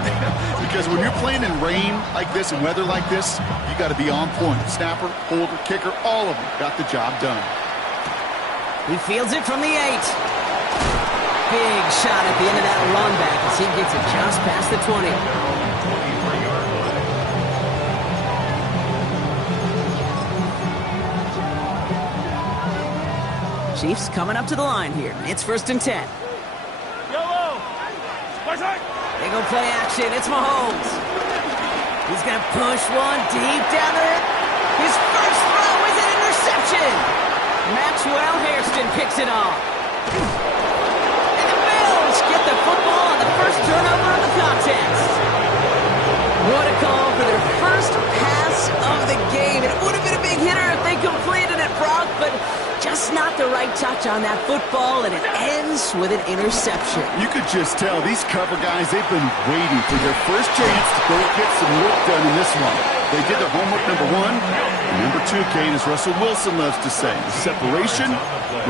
Because when you're playing in rain like this and weather like this, you got to be on point. Snapper, holder, kicker, all of them got the job done. He fields it from the 8. Big shot at the end of that run back as he gets it just past the 20. Chiefs coming up to the line here. It's 1st and 10. Yellow. They go play action. It's Mahomes. He's going to push one deep down there. His first throw is an interception. Maxwell Hairston picks it off. And the Bills get the football on the first turnover of the contest. What a call for their first pass of the game. It would have been a big hitter if they completed it, Brock, but just not the right touch on that football, and it ends with an interception. You could just tell these cover guys, they've been waiting for their first chance to go get some work done in this one. They did their homework, number one. And number two, Kane, as Russell Wilson loves to say, the separation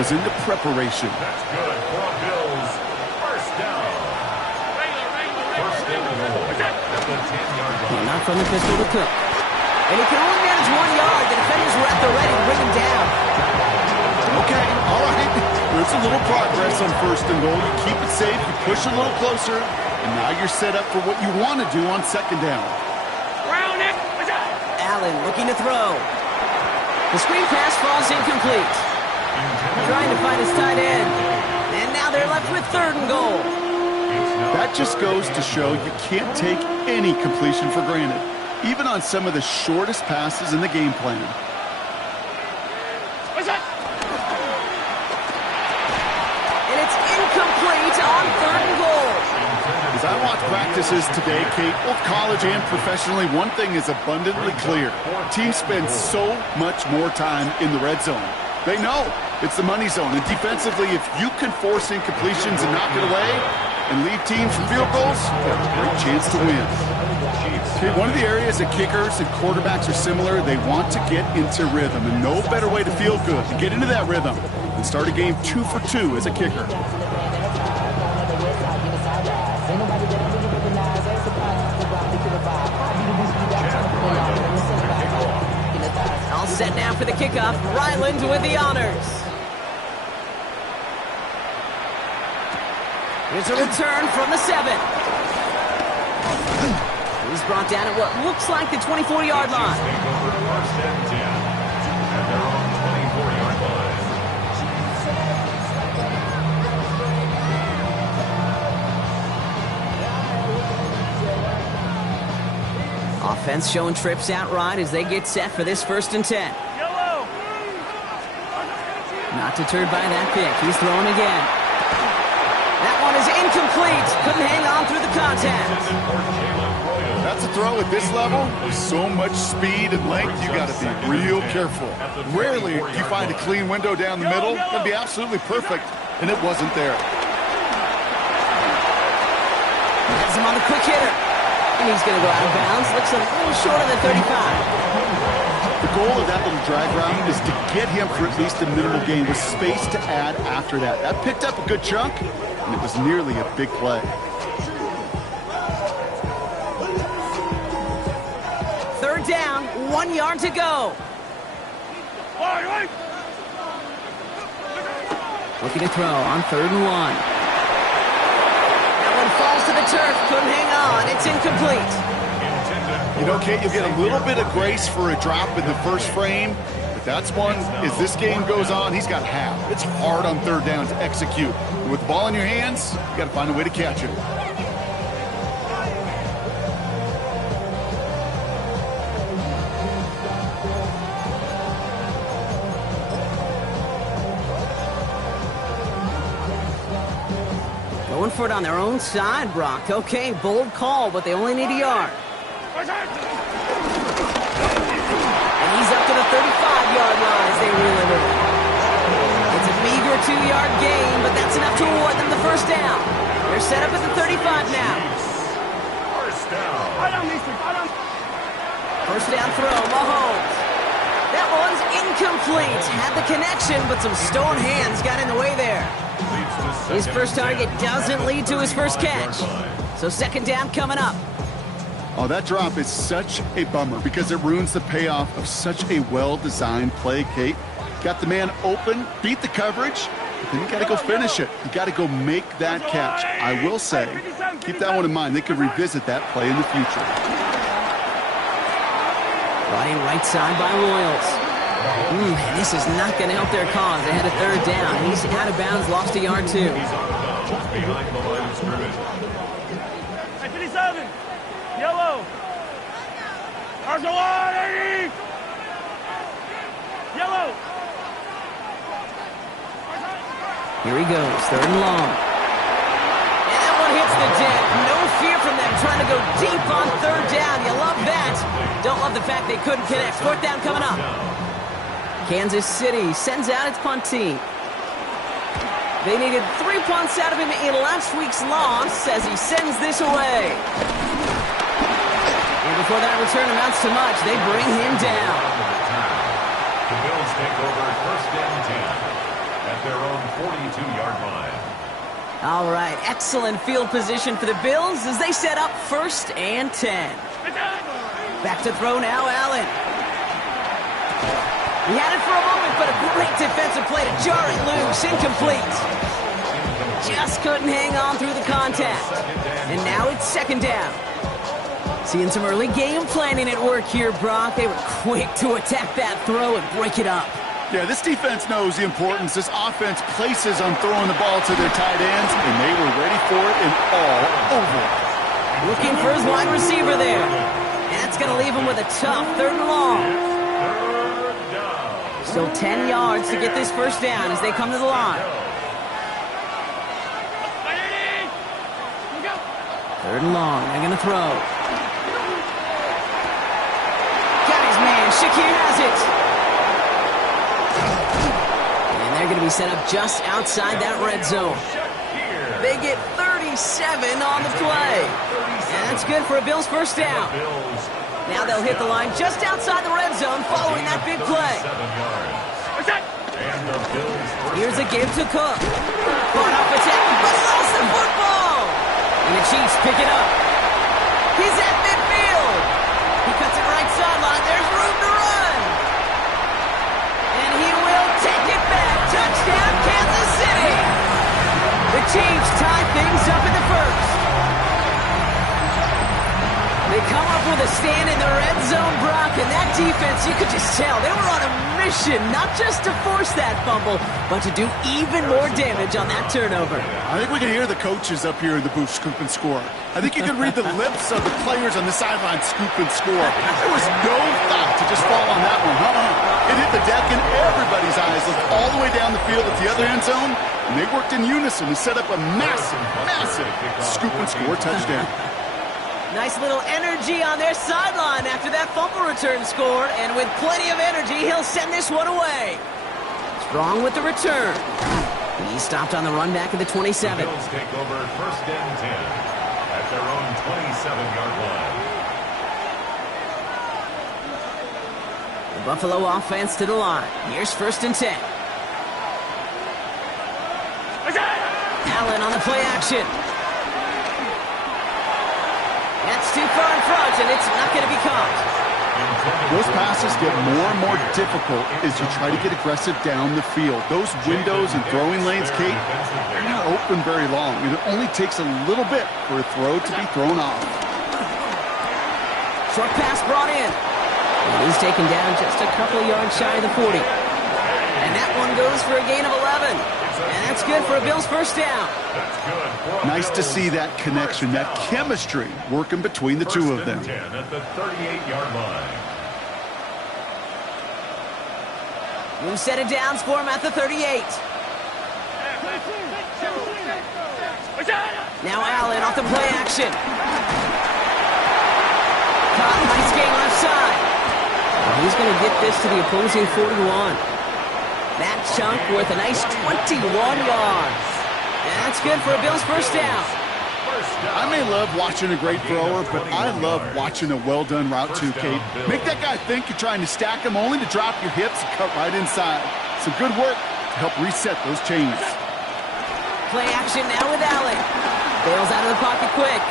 was in the preparation. That's good for a Bills. First down. First and goal at the 10-yard line. Not from the pistol to Cook. And he can only manage 1 yard. The defenders were at the ready to bring him down. Okay, all right. There's a little progress on 1st and goal. You keep it safe, you push a little closer, and now you're set up for what you want to do on 2nd down. Round it. Allen looking to throw. The screen pass falls incomplete. Trying to find his tight end. And now they're left with 3rd and goal. That just goes to show you can't take any completion for granted, even on some of the shortest passes in the game plan. And it's incomplete on 3rd and goal. As I watch practices today, Kate, both college and professionally, one thing is abundantly clear. Teams spend so much more time in the red zone. They know it's the money zone. And defensively, if you can force incompletions and knock it away and lead teams from field goals, you have a great chance to win. Okay, one of the areas that kickers and quarterbacks are similar, they want to get into rhythm. And no better way to feel good, to get into that rhythm, than start a game 2 for 2 as a kicker. All set now for the kickoff. Ryland with the honors. Here's a return from the 7. He's brought down at what looks like the 24-yard line. Take over 1st and 10 at their own 24-yard line. Offense showing trips out right as they get set for this 1st and 10. Yellow. Not deterred by that pick. He's throwing again. That one is incomplete. Couldn't hang on through the contact. That's a throw at this level. With so much speed and length, you got to be real careful. Rarely do you find a clean window down the middle. That'd be absolutely perfect, and it wasn't there. Has him on the quick hitter. And he's going to go out of bounds. Looks a little short of the 35. The goal of that little drag route is to get him for at least a minimal gain with space to add after that. That picked up a good chunk, and it was nearly a big play. 3rd down, 1 yard to go. Looking to throw on 3rd and 1. That one falls to the turf. Couldn't hang on. It's incomplete. You know, Kate, you'll get a little bit of grace for a drop in the first frame, but that's one, as this game goes on, he's got half. It's hard on 3rd down to execute. And with the ball in your hands, you got to find a way to catch it. Going for it on their own side, Brock. Okay, bold call, but they only need a yard. And he's up to the 35-yard line as they reel it in. It's a meager 2-yard gain, but that's enough to award them the 1st down. They're set up at the 35 now. First down. 1st down throw, Mahomes. That one's incomplete. Had the connection, but some stone hands got in the way there. His first target doesn't lead to his first catch. So 2nd down coming up. Oh, that drop is such a bummer because it ruins the payoff of such a well-designed play, Kate. Got the man open, beat the coverage, but then you got to go finish it. You got to go make that catch. I will say, keep that one in mind. They could revisit that play in the future. Running right side by Royals. This is not going to help their cause. They had a third down. He's out of bounds, lost a yard too. He's out of bounds behind the line of scrimmage. Hey, 57. Yellow. Arsalan, 80. Yellow. Here he goes, third and long. And that one hits the deck. No fear from them trying to go deep on third down. You love that. Don't love the fact they couldn't connect. Fourth down coming up. Kansas City sends out its punt team. They needed 3 punts out of him in last week's loss as he sends this away. And before that return amounts to much, they bring him down. The Bills take over first and 10 at their own 42-yard line. All right, excellent field position for the Bills as they set up first and 10. Back to throw now, Allen. He had it for a moment, but a great defensive play to jar it loose. Incomplete. Just couldn't hang on through the contact. And now it's second down. Seeing some early game planning at work here, Brock. They were quick to attack that throw and break it up. Yeah, this defense knows the importance this offense places on throwing the ball to their tight ends, and they were ready for it and all over it. Looking for his wide receiver there. And that's going to leave him with a tough third and long. Still 10 yards to get this first down as they come to the line. Third and long. They're going to throw. Got his man. Shakir has it. And they're going to be set up just outside that red zone. They get 37 on the play. And that's good for a Bills first down. Now they'll hit the line just outside the red zone following that big play. Here's a give to Cook. Caught off attack, but he lost the football. And the Chiefs pick it up. He's at midfield. He cuts it right sideline. There's room to run. And he will take it back. Touchdown, Kansas City. The Chiefs tie things up in the first. They come up with a stand in the red zone, Brock, and that defense, you could just tell, they were on a mission, not just to force that fumble, but to do even more damage on that turnover. I think we can hear the coaches up here in the booth scoop and score. I think you can read the lips of the players on the sideline scoop and score. There was no thought to just fall on that one. It hit the deck, and everybody's eyes looked all the way down the field at the other end zone, and they worked in unison to set up a massive, massive scoop and score touchdown. Nice little energy on their sideline after that fumble return scored, and with plenty of energy, he'll send this one away. Strong with the return. He stopped on the run back at the 27. The Bills take over first and 10 at their own 27-yard line. The Buffalo offense to the line. Here's first and 10. Allen on the play action. That's too far in front, and it's not going to be caught. Those passes get more and more difficult as you try to get aggressive down the field. Those windows and throwing lanes, Kate, they're not open very long. It only takes a little bit for a throw to be thrown off. Short pass brought in. And he's taken down just a couple yards shy of the 40. And that one goes for a gain of 11. And that's good for a Bills first down. Nice to see that connection, that chemistry working between the two of them. 10 at the 38-yard line. New set of downs for him at the 38. Now Allen off the play action. Caught, nice gain left side. And he's going to get this to the opposing 41. That chunk worth a nice 21 yards. And that's good for a Bills first down. I may love watching a great thrower, but I love watching a well-done route too, Kate. Make that guy think you're trying to stack him only to drop your hips and cut right inside. Some good work to help reset those chains. Play action now with Allen. Bails out of the pocket quick.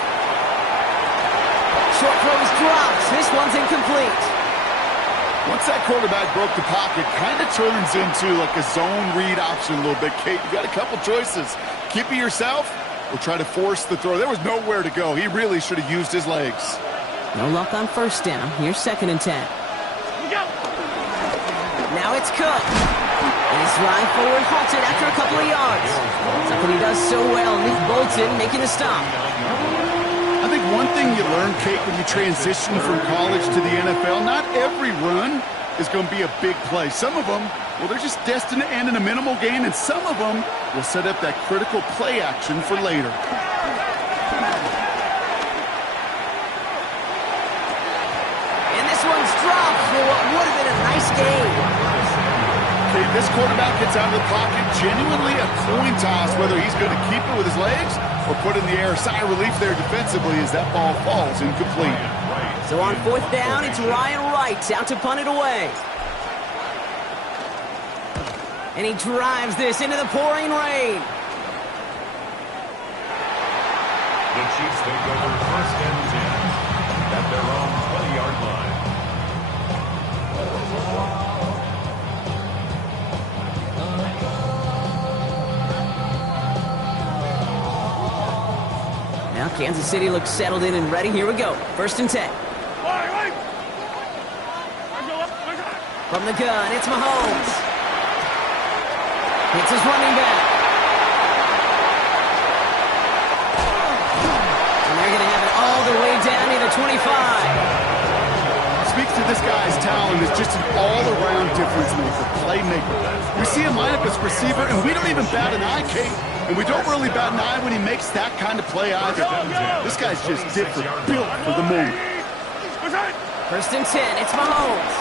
Short throw is dropped. This one's incomplete. Once that quarterback broke the pocket, kind of turns into like a zone read option a little bit, Kate. You got a couple choices. Keep it yourself or try to force the throw. There was nowhere to go. He really should have used his legs. No luck on first down. Here's second and 10. Now it's Cook. His drive forward halted after a couple of yards. Something he does so well, Nick Bolton making the stop. I think one thing you learn, Kate, when you transition from college to the NFL, not every run is going to be a big play. Some of them, well, they're just destined to end in a minimal gain, and some of them will set up that critical play action for later. And this one's dropped for what would have been a nice game. Okay, this quarterback gets out of the pocket, genuinely a coin toss, whether he's going to keep it with his legs or put in the air. Sigh of relief there defensively as that ball falls incomplete. So on 4th down, it's Ryan Wright out to punt it away. And he drives this into the pouring rain. The Chiefs take over 1st and 10 at their own 20-yard line. Now Kansas City looks settled in and ready. Here we go. 1st and 10. From the gun, it's Mahomes. It's his running back. And they're going to have it all the way down to the 25. Speaks to this guy's talent as just an all-around difference maker, playmaker. We see him line up as receiver, and we don't even bat an eye, Kate. And we don't really bat an eye when he makes that kind of play either. This guy's just different, built for the moment. 1st and 10, it's Mahomes.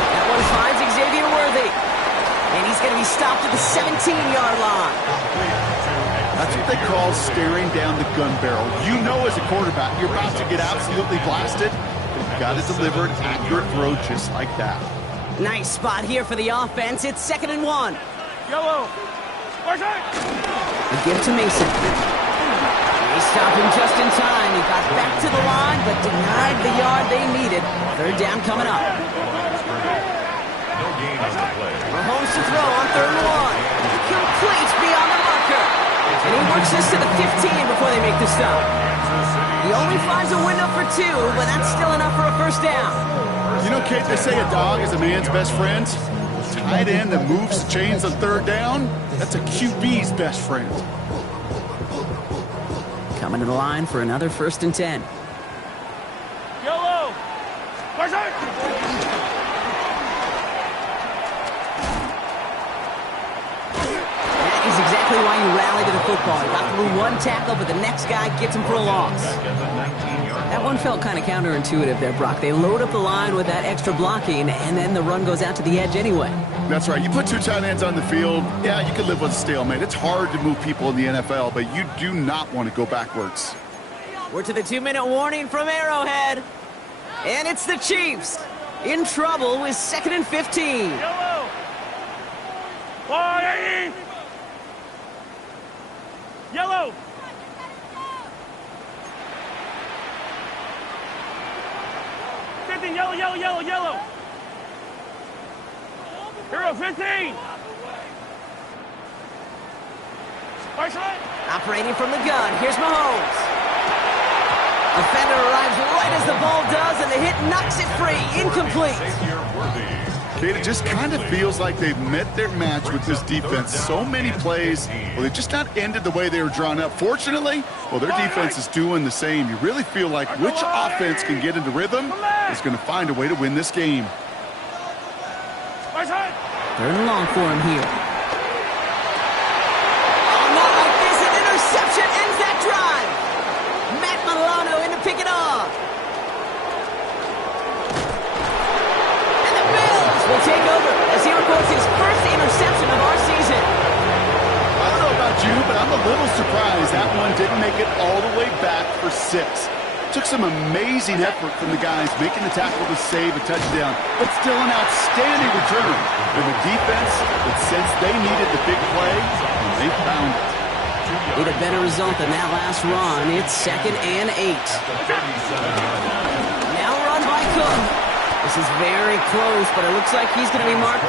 That one finds Xavier Worthy. And he's going to be stopped at the 17-yard line. That's what they call staring down the gun barrel. You know as a quarterback, you're about to get absolutely blasted. You've got to deliver an accurate throw just like that. Nice spot here for the offense. It's 2nd and 1. Yellow. A give to Mason. They stop him just in time. He got back to the line, but denied the yard they needed. 3rd down coming up. No gain on the play. Mahomes to throw on 3rd and 1. Complete beyond the marker. And he works this to the 15 before they make the stop. He only finds a window for 2, but that's still enough for a 1st down. You know, Kate, they say a dog is a man's best friend. Tight end that moves the chains on 3rd down, that's a QB's best friend. Coming to the line for another 1st and 10. Yellow. That is exactly why you rally to the football. You got through one tackle, but the next guy gets him for a loss. That one felt kind of counterintuitive there, Brock. They load up the line with that extra blocking, and then the run goes out to the edge anyway. That's right. You put 2 tight ends on the field, yeah, you can live with a stalemate. It's hard to move people in the NFL, but you do not want to go backwards. We're to the 2-minute warning from Arrowhead. And it's the Chiefs in trouble with 2nd and 15. Yellow. Yellow. Yellow. Hero 15. Operating from the gun, here's Mahomes. Defender arrives right as the ball does, and the hit knocks it free. Incomplete. Kate, it just kind of feels like they've met their match with this defense. So many plays, well, they just not ended the way they were drawn up. Fortunately, well, their defense is doing the same. You really feel like which offense can get into rhythm is going to find a way to win this game. 3rd and long for him here. Oh, not like this. An interception ends that drive. Matt Milano in to pick it off. And the Bills will take over as he records his first interception of our season. I don't know about you, but I'm a little surprised that one didn't make it all the way back for 6. Took some amazing effort from the guys making the tackle to save a touchdown, but still an outstanding return. And the defense that sensed they needed the big play, and they found it. With a better result than that last run, it's 2nd and 8. Now run by Cook. This is very close, but it looks like he's going to be marked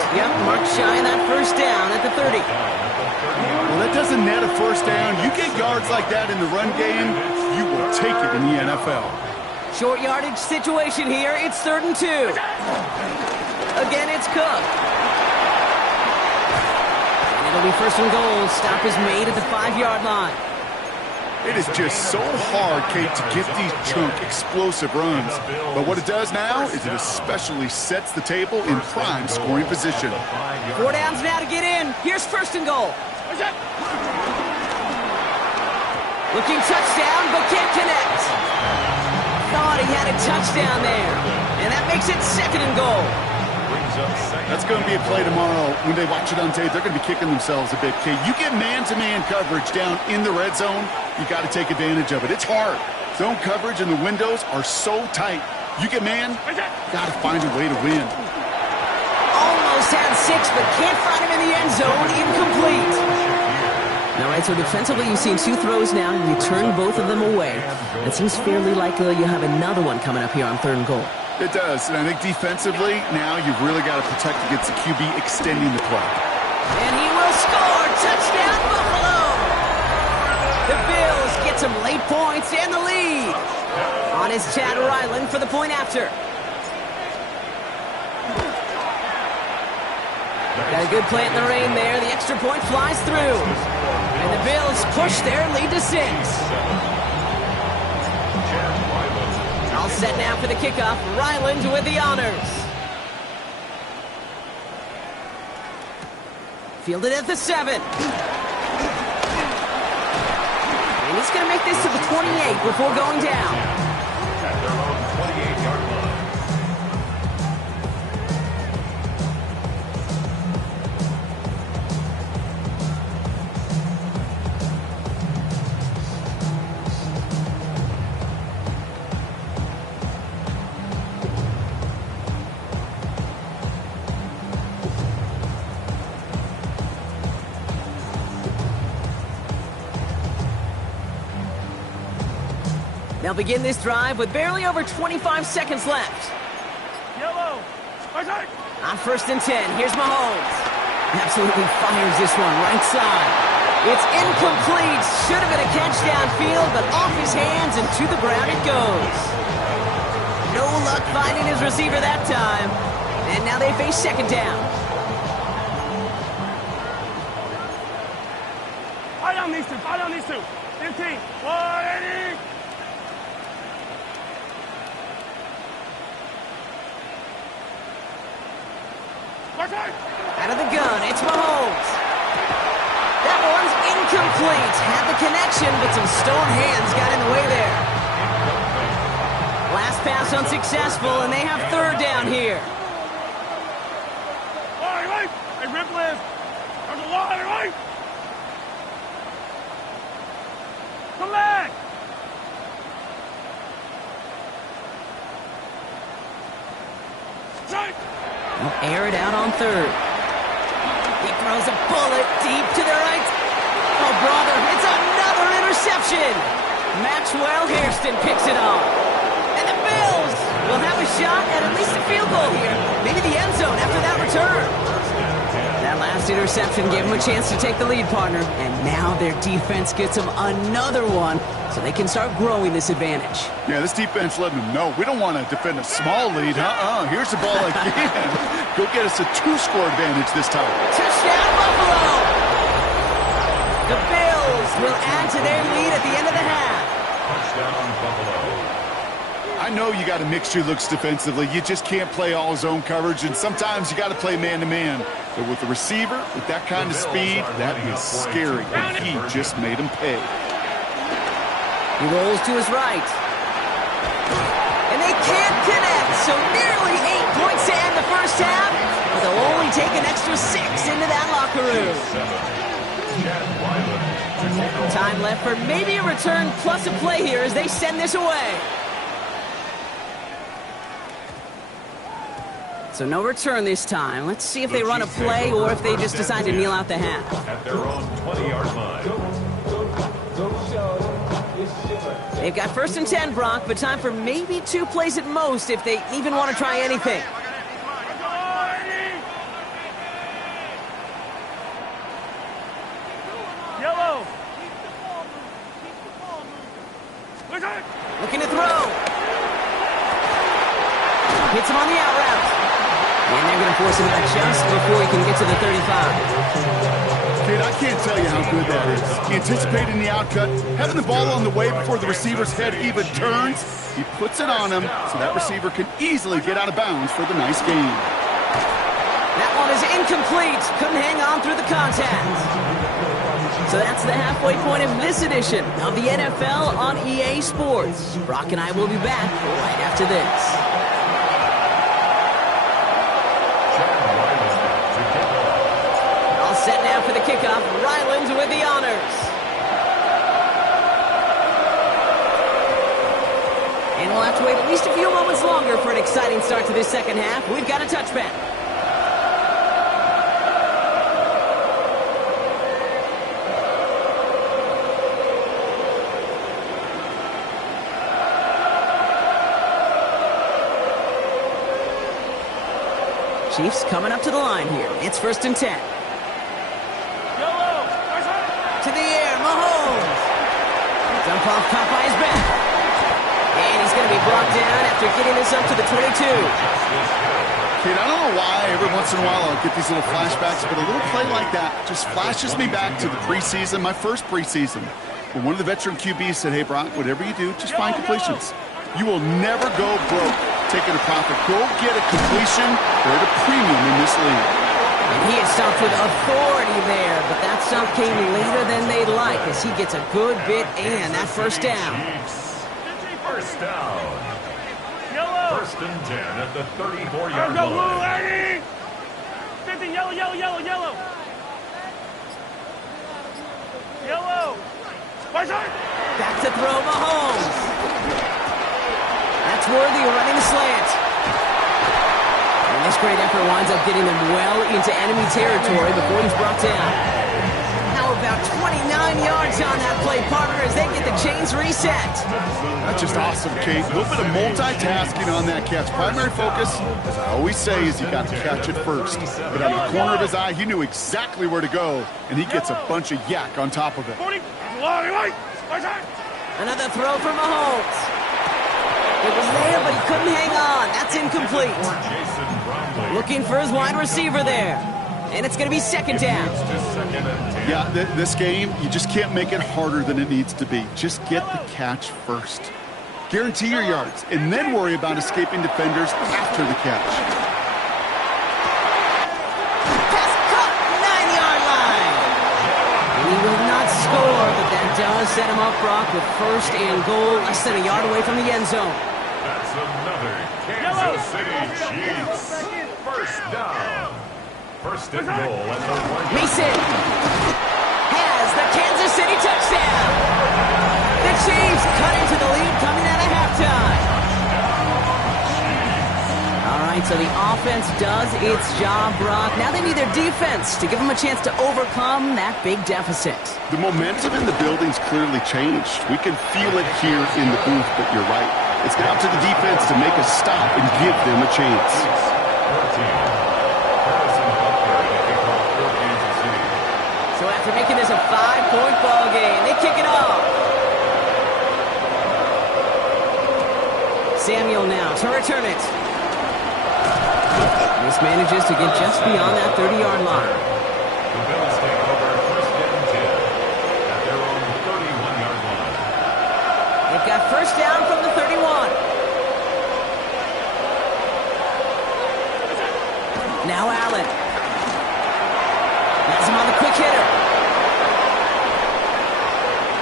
shy of that 1st down at the 30. Well, that doesn't net a 1st down. You get yards like that in the run game, you will take it in the NFL. Short yardage situation here. It's 3rd and 2. Again, it's Cook. And it'll be 1st and goal. Stop is made at the 5-yard line. It is just so hard, Kate, to get these chunk, explosive runs. But what it does now is it especially sets the table in prime scoring position. 4 downs now to get in. Here's 1st and goal. Looking touchdown, but can't connect. Thought he had a touchdown there. And that makes it 2nd and goal. That's going to be a play tomorrow. When they watch it on tape, they're going to be kicking themselves a bit, Kate. You get man-to-man coverage down in the red zone, you got to take advantage of it. It's hard. Zone coverage and the windows are so tight. You get man, got to find a way to win. Almost had 6, but can't find him in the end zone. Incomplete. All right, so defensively, you've seen 2 throws now, and you turn both of them away. It seems fairly likely you have another one coming up here on 3rd and goal. It does, and I think defensively, now you've really got to protect against the QB extending the play. And he will score! Touchdown, Buffalo! The Bills get some late points and the lead. On is Chad Ryland for the point after. Got a good play in the rain there. The extra point flies through. And the Bills push their lead to 6. All set now for the kickoff. Ryland with the honors. Fielded at the 7. And he's going to make this to the 28 before going down. At their own 28-yard line. They'll begin this drive with barely over 25 seconds left. Yellow. On 1st and 10, here's Mahomes. Absolutely fires this one right side. It's incomplete. Should have been a catch downfield, but off his hands and to the ground it goes. No luck finding his receiver that time. And now they face 2nd down. Eye on these 2. Eye on these 2. 15. 180. Out of the gun, it's Mahomes. That one's incomplete. Had the connection, but some stone hands got in the way there. Last pass unsuccessful, and they have 3rd down here. Right. Hey, Ripley. There's a line, right? Come back. Right. They'll air it out on 3rd. He throws a bullet deep to the right. Oh, brother, it's another interception. Maxwell Hairston picks it off. And the Bills will have a shot at least a field goal here. Maybe the end zone after that return. That last interception gave them a chance to take the lead, partner. And now their defense gets them another one so they can start growing this advantage. Yeah, this defense letting them know we don't want to defend a small lead. Here's the ball again. Go get us a 2-score advantage this time. Touchdown, Buffalo! The Bills will add to their lead at the end of the half. Touchdown, Buffalo. I know you got a mixture looks defensively. You just can't play all zone coverage, and sometimes you got to play man-to-man. But with the receiver, with that kind of speed, that is scary. And he just made him pay. He rolls to his right. And they can't connect, so nearly 8 points to end the first half, but they'll only take an extra 6 into that locker room. Time left for maybe a return plus a play here as they send this away. So no return this time. Let's see if they run a play or if they just decide to kneel out the half. At their own 20-yard line. They've got 1st and 10, Brock, but time for maybe 2 plays at most if they even want to try anything. Yellow. Looking to throw. Hits him on the out route. And they're going to force him out just before he can get to the 35. Kid, I can't tell you how good that is. Anticipating the outcut, having the ball on the way before the receiver's head even turns. He puts it on him so that receiver can easily get out of bounds for the nice gain. That one is incomplete. Couldn't hang on through the contact. So that's the halfway point of this edition of the NFL on EA Sports. Brock and I will be back right after this. All set now for the kickoff. Ryland with the honors. And we'll have to wait at least a few moments longer for an exciting start to this second half. We've got a touchback. Chiefs coming up to the line here. It's 1st and 10. To the air, Mahomes. Dump off caught by his back. And he's going to be brought down after getting this up to the 22. Kid, I don't know why every once in a while I'll get these little flashbacks, but a little play like that just flashes me back to the preseason, my first preseason. When one of the veteran QBs said, hey, Brock, whatever you do, just find completions. You will never go broke taking a profit. Go get a completion. They're at a premium in this league. And he is stumped with authority there, but that stump came later than they'd like as he gets a good bit and that first down. First down. Yellow. 1st and 10 at the 34-yard Go, blue, line. Eddie. 50, yellow, yellow, yellow, yellow. Yellow. Back to throw Mahomes. That's worthy running the slant. And this great effort winds up getting them well into enemy territory before he's brought down. How about 29 yards on that play, partner, as they get the chains reset. That's just awesome, Kate. A little bit of multitasking on that catch. Primary focus, as I always say, is you got to catch it first. But out of the corner of his eye, he knew exactly where to go, and he gets a bunch of yak on top of it. Another throw for Mahomes. It was there, but he couldn't hang on. That's incomplete. Looking for his wide receiver there. And it's going to be 2nd down. Yeah, this game, you just can't make it harder than it needs to be. Just get the catch first. Guarantee your yards, and then worry about escaping defenders after the catch. Pass caught, 9-yard line. He will not score, but that does set him up, Brock, with 1st and goal, less than a yard away from the end zone. That's another Kansas City Chiefs. 1st down. 1st and goal at the 1. Mason has the Kansas City touchdown. The Chiefs cut into the lead coming out of halftime. All right, so the offense does its job, Brock. Now they need their defense to give them a chance to overcome that big deficit. The momentum in the building's clearly changed. We can feel it here in the booth, but you're right. It's up to the defense to make a stop and give them a chance. So after making this a 5-point ball game, they kick it off. Samuel now to return it. This manages to get just beyond that 30-yard line. The Bills take over 1st and 10 at their own 31-yard line. They've got 1st down from the 31. Now Allen. Has him on the quick hitter.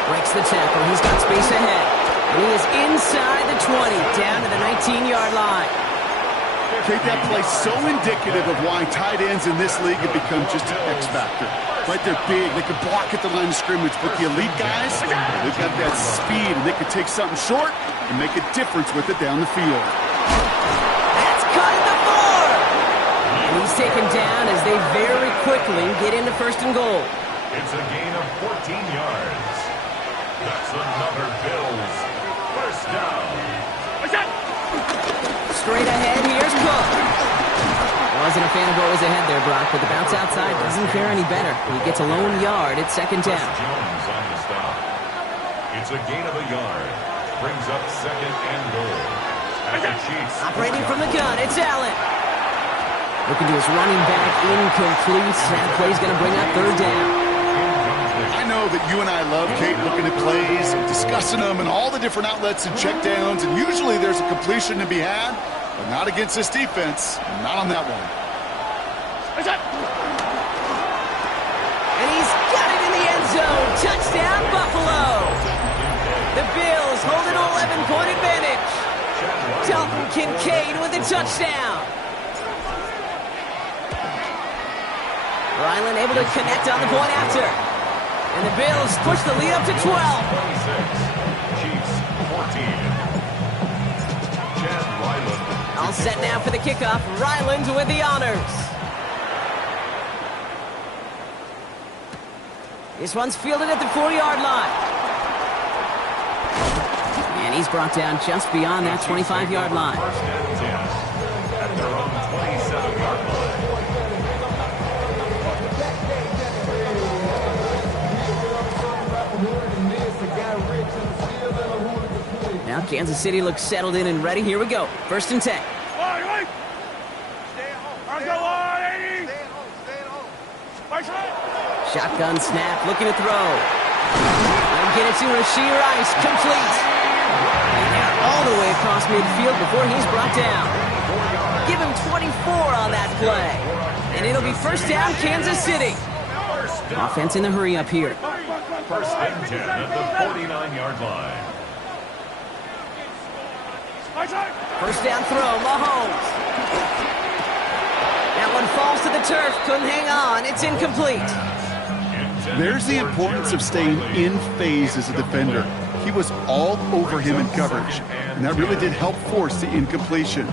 Breaks the tackle. He's got space ahead. And he is inside the 20, down to the 19-yard line. Kate, that play so indicative of why tight ends in this league have become just an X factor. Right, they're big, they can block at the line of scrimmage, but the elite guys, they've got that speed, and they can take something short and make a difference with it down the field. That's cut at the 4! And he's taken down as they very quickly get into 1st and goal. It's a gain of 14 yards. That's another Bills 1st down. Straight ahead, here's Cook. Wasn't a fan of what was ahead there, Brock, but the bounce outside doesn't fare any better. He gets a lone yard at 2nd down. Jones on the stop. It's a gain of a yard. Brings up 2nd and goal. as the Chiefs. Operating from the gun, it's Allen. Looking to his running back, incomplete. That play's going to bring up third down. I know that you and I love, Kate, looking at plays, discussing them, and all the different outlets and checkdowns, and usually there's a completion to be had, but not against this defense, not on that one. And he's got it in the end zone. Touchdown, Buffalo. The Bills hold an 11-point advantage. Dalton Kincaid with a touchdown. Ryland able to connect on the point after. And the Bills push the lead up to 12. 26. Chiefs 14. Chad Ryland. All set now for the kickoff. Ryland with the honors. This one's fielded at the 4-yard line. And he's brought down just beyond that 25-yard line. First and 10 at their own 27-yard line. Now Kansas City looks settled in and ready. Here we go. First and 10. Shotgun snap, looking to throw. And get it to Rashee Rice, complete. And now all the way across midfield before he's brought down. Give him 24 on that play. And it'll be first down, Kansas City. Offense in the hurry up here. First and 10 at the 49-yard line. First down throw, Mahomes. That one falls to the turf, couldn't hang on. It's incomplete. There's the importance of staying in phase as a defender. He was all over him in coverage, and that really did help force the incompletion.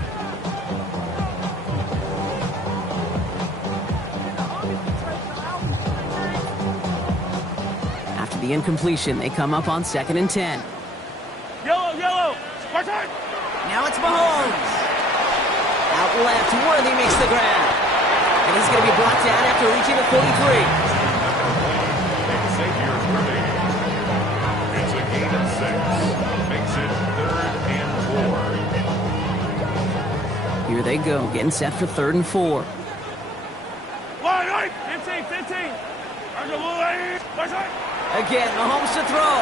After the incompletion, they come up on 2nd and 10. Yellow. Now it's Mahomes. Out left, Worthy makes the grab. And he's going to be brought down after reaching the 43. Xavier Worthy. It's a gain of 6. Makes it 3rd and 4. Here they go, getting set for 3rd and 4. 15. Again, Mahomes to throw.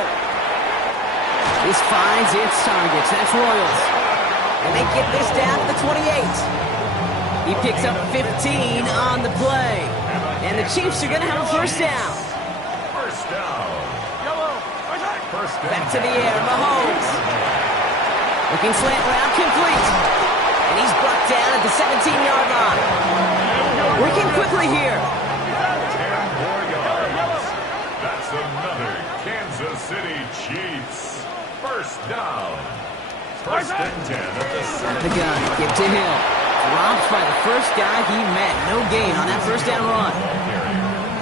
This finds its targets. That's Royals. And they get this down to the 28. He picks up 15 on the play. And the Chiefs are going to have a first down. First down. First down. Back to the air, Mahomes. Looking slant route, complete. And he's brought down at the 17-yard line. Working quickly here. 10 more yards. That's another Kansas City Chiefs. First down. First and 10 at the 7. The gun, give to Hill. Dropped by the first guy he met. No gain on that first down run.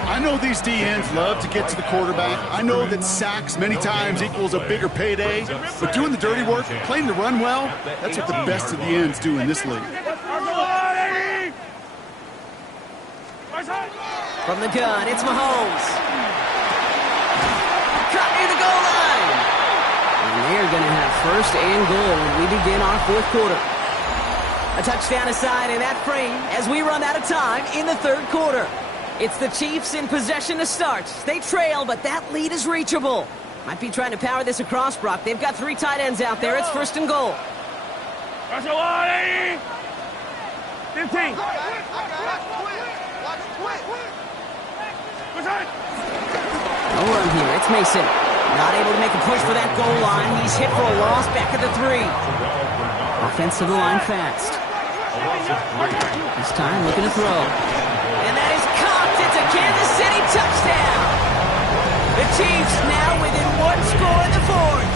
I know these DNs love to get to the quarterback. I know that sacks many times equals a bigger payday. But doing the dirty work, playing the run well, that's what the best of the ends do in this league. From the gun, it's Mahomes. Cut near the goal line. And they're going to have first and goal when we begin our 4th quarter. A touchdown aside in that frame as we run out of time in the 3rd quarter. It's the Chiefs in possession to start. They trail, but that lead is reachable. Might be trying to power this across, Brock. They've got 3 tight ends out there. It's first and goal. 15. No run here. It's Mason. Not able to make a push for that goal line. He's hit for a loss back at the 3. Offense to the line fast. This time looking to throw. And that is caught. It's a Kansas City touchdown. The Chiefs now within 1 score in the 4th.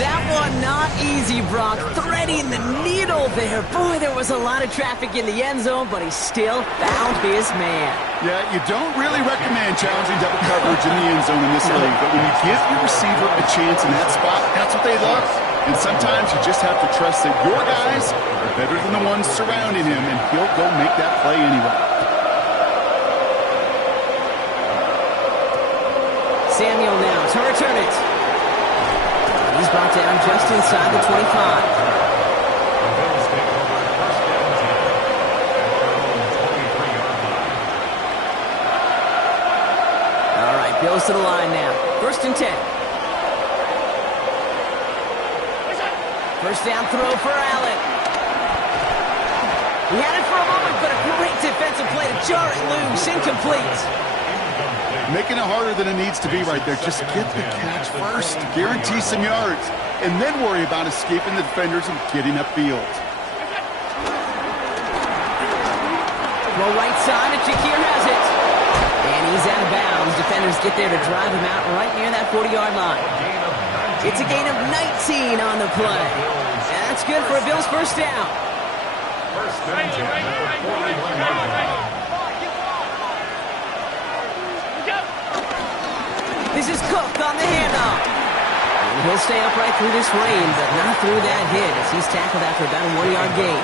That one not easy, Brock. Threading the needle there. Boy, there was a lot of traffic in the end zone, but he still found his man. Yeah, you don't really recommend challenging double coverage in the end zone in this league, but when you give your receiver a chance in that spot, that's what they love. And sometimes you just have to trust that your guys are better than the ones surrounding him, and he'll go make that play anyway. Samuel now to return it. He's brought down just inside the 25. The Bills take over first and 10 at their own 23-yard line. All right, Bills to the line now. First and 10. First down throw for Allen. He had it for a moment, but a great defensive play to jar it loose. Incomplete. Making it harder than it needs to be right there. Just get the catch first. Guarantee some yards. And then worry about escaping the defenders and getting upfield. Well, right side, and Shakir has it. And he's out of bounds. Defenders get there to drive him out right near that 40-yard line. It's a gain of 19 on the play. That's good for a Bills first down. First and 10 at the 41-yard line. This is Cook on the handoff. And he'll stay upright through this rain, but not through that hit as he's tackled after about a 1-yard gain.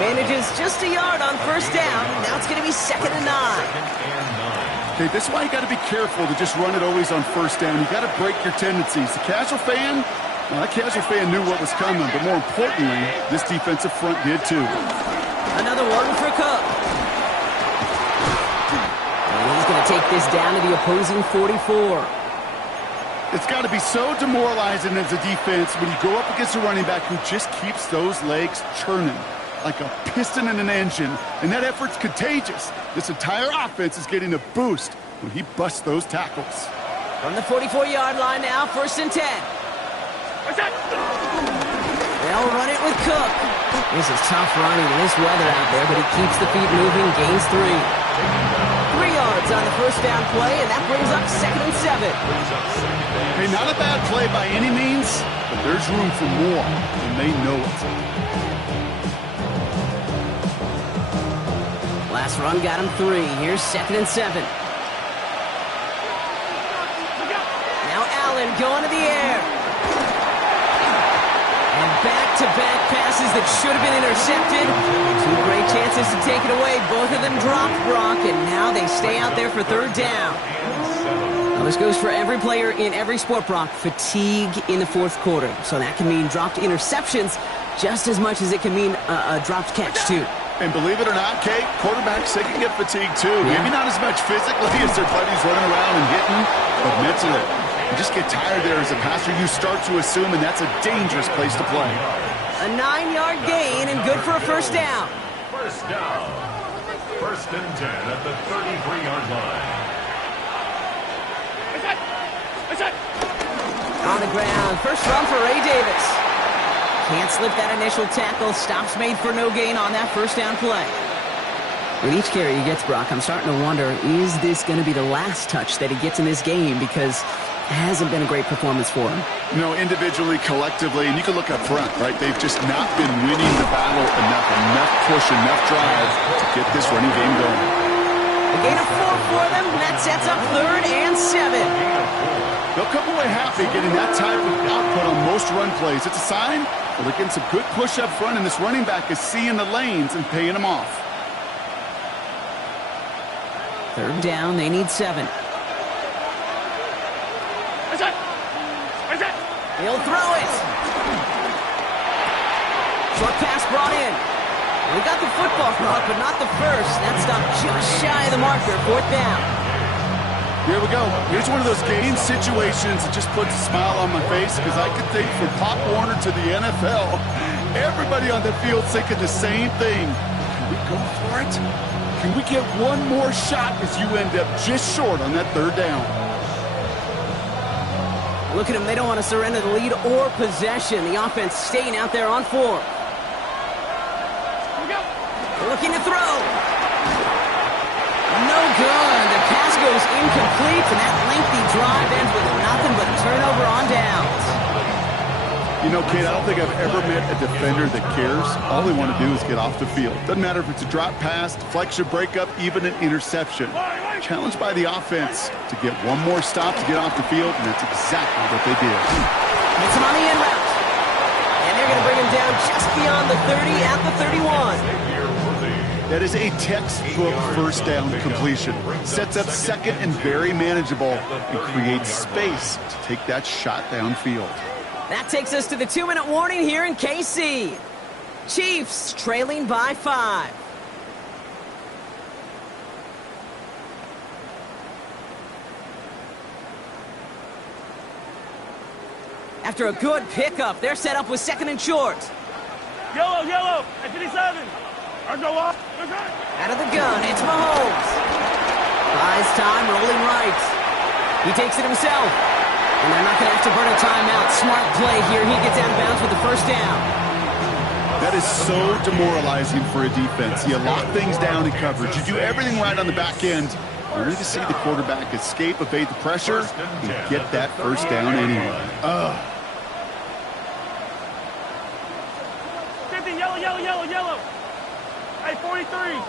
Manages just a yard on first down. Now it's going to be 2nd and 9. Okay, this is why you got to be careful to just run it always on first down. You got to break your tendencies. The casual fan, well, that casual fan knew what was coming, but more importantly, this defensive front did too. Another one for Cook. And he's going to take this down to the opposing 44. It's got to be so demoralizing as a defense when you go up against a running back who just keeps those legs churning like a piston in an engine, and that effort's contagious. This entire offense is getting a boost when he busts those tackles. From the 44-yard line now, 1st and 10. They'll run it with Cook. This is tough running in this weather out there, but he keeps the feet moving, gains 3. 3 yards on the first down play, and that brings up 2nd and 7. Hey, not a bad play by any means, but there's room for more, and they know it. Last run got him 3. Here's 2nd and 7. Now Allen going to the air. And back-to-back passes that should have been intercepted. 2 great chances to take it away. Both of them dropped, Brock, and now they stay out there for 3rd down. Now this goes for every player in every sport, Brock. Fatigue in the 4th quarter. So that can mean dropped interceptions just as much as it can mean a dropped catch, too. And believe it or not, Kate, quarterbacks, they can get fatigued too. Yeah. Maybe not as much physically as their buddies running around and hitting, but mentally. You just get tired there as a passer. You start to assume, and that's a dangerous place to play. A 9-yard gain and good for a first down. First down. 1st and 10 at the 33-yard line. On the ground, first run for Ray Davis. Can't slip that initial tackle. Stops made for no gain on that first down play. With each carry he gets, Brock, I'm starting to wonder, is this going to be the last touch that he gets in this game? Because it hasn't been a great performance for him. You know, individually, collectively, and you can look up front, right? They've just not been winning the battle enough push, enough drive to get this running game going. A gain of 4 for them, and that sets up 3rd and 7. They'll come away happy getting that type of output on most run plays. It's a sign that they're getting some good push up front, and this running back is seeing the lanes and paying them off. 3rd down, they need 7. He'll throw it. Short pass brought in. We got the football, Brock, but not the first. That stopped just shy of the marker. 4th down. Here we go. Here's one of those game situations that just puts a smile on my face because I could think from Pop Warner to the NFL, everybody on the field thinking the same thing. Can we go for it? Can we get one more shot as you end up just short on that 3rd down? Look at them. They don't want to surrender the lead or possession. The offense staying out there on 4. They're looking to throw. No good. The pass goes incomplete, and that lengthy drive ends with nothing but a turnover on downs. You know, Kate, I don't think I've ever met a defender that cares. All they want to do is get off the field. Doesn't matter if it's a drop pass, deflection, breakup, even an interception. Challenged by the offense to get one more stop to get off the field, and that's exactly what they did. Gets him on the end route. And they're going to bring him down just beyond the 30 at the 31. That is a textbook first down completion. Sets up 2nd and very manageable and creates space to take that shot downfield. That takes us to the 2-minute warning here in KC. Chiefs trailing by 5. After a good pickup, they're set up with 2nd and short. Yellow, at 57. Or go off. Out of the gun, it's Mahomes. Buys time, rolling right. He takes it himself. And they're not going to have to burn a timeout. Smart play here. He gets out of bounds with the first down. That is so demoralizing for a defense. You lock things down in coverage. You do everything right on the back end, only to see the quarterback escape, evade the pressure, and get that first down anyway. 50, yellow. Hey, 43.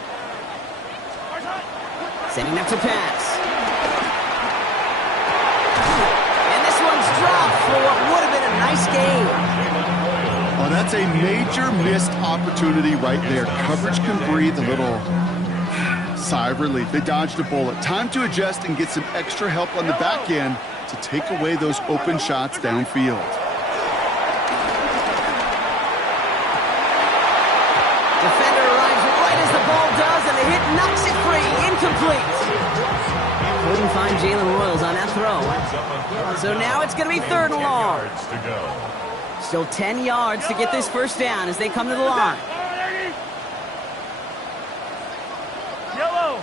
Setting up to pass. And this one's dropped for what would have been a nice game. Oh, that's a major missed opportunity right there. Coverage can breathe a little sigh of relief. They dodged a bullet. Time to adjust and get some extra help on the back end to take away those open shots downfield. Defender arrives right as the ball does, and the hit knocks it free. Incomplete. Couldn't find Jalen Royals on that throw. So now it's going to be 3rd and long. Still 10 yards to get this first down as they come to the line. Yellow.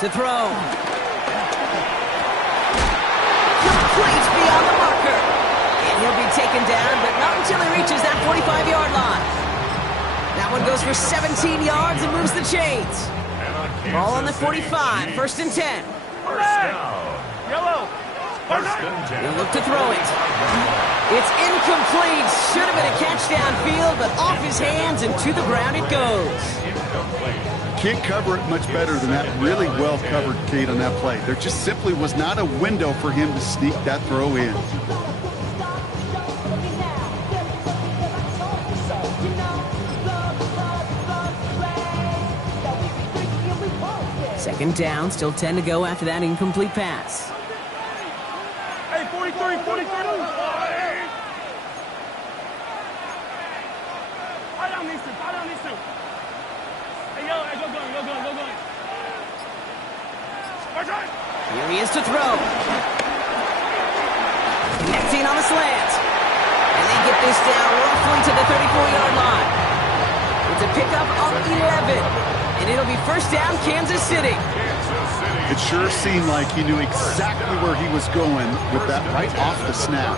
To throw. Complete beyond the marker. And he'll be taken down, but not until he reaches that 45-yard line. That one goes for 17 yards and moves the chains. Ball on the 45, 1st and 10. Yellow. He'll look to throw it. It's incomplete. Should have been a catch downfield, but off his hands and to the ground it goes. Can't cover it much better than that. Really well covered, Kate, on that play. There just simply was not a window for him to sneak that throw in. Second down, still 10 to go after that incomplete pass. Hey, 43. Fight down these two. Hey, yellow, go gun. Here he is to throw. Connecting on the slant. And they get this down roughly to the 34-yard line. It's a pickup of 11. And it'll be first down, Kansas City. It sure seemed like he knew exactly where he was going with that right off the snap.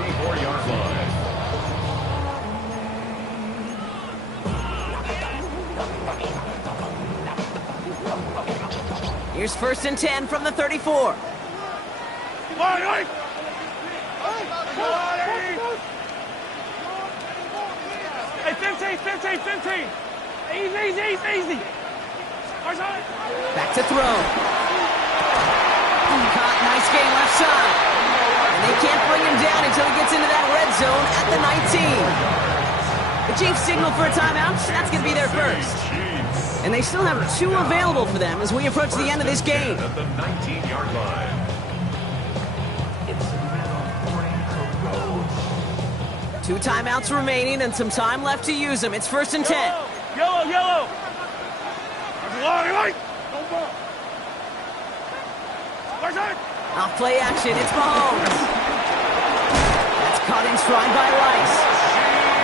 Here's 1st and 10 from the 34. Hey, 15. Easy. Back to throw. Caught, nice game left side. And they can't bring him down until he gets into that red zone at the 19. The Chiefs signal for a timeout. That's going to be their first. And they still have 2 available for them as we approach the end of this game. At the 19-yard line. 2 timeouts remaining and some time left to use them. It's 1st and 10. Yellow. Off play action, it's Mahomes. That's caught in stride by Rice.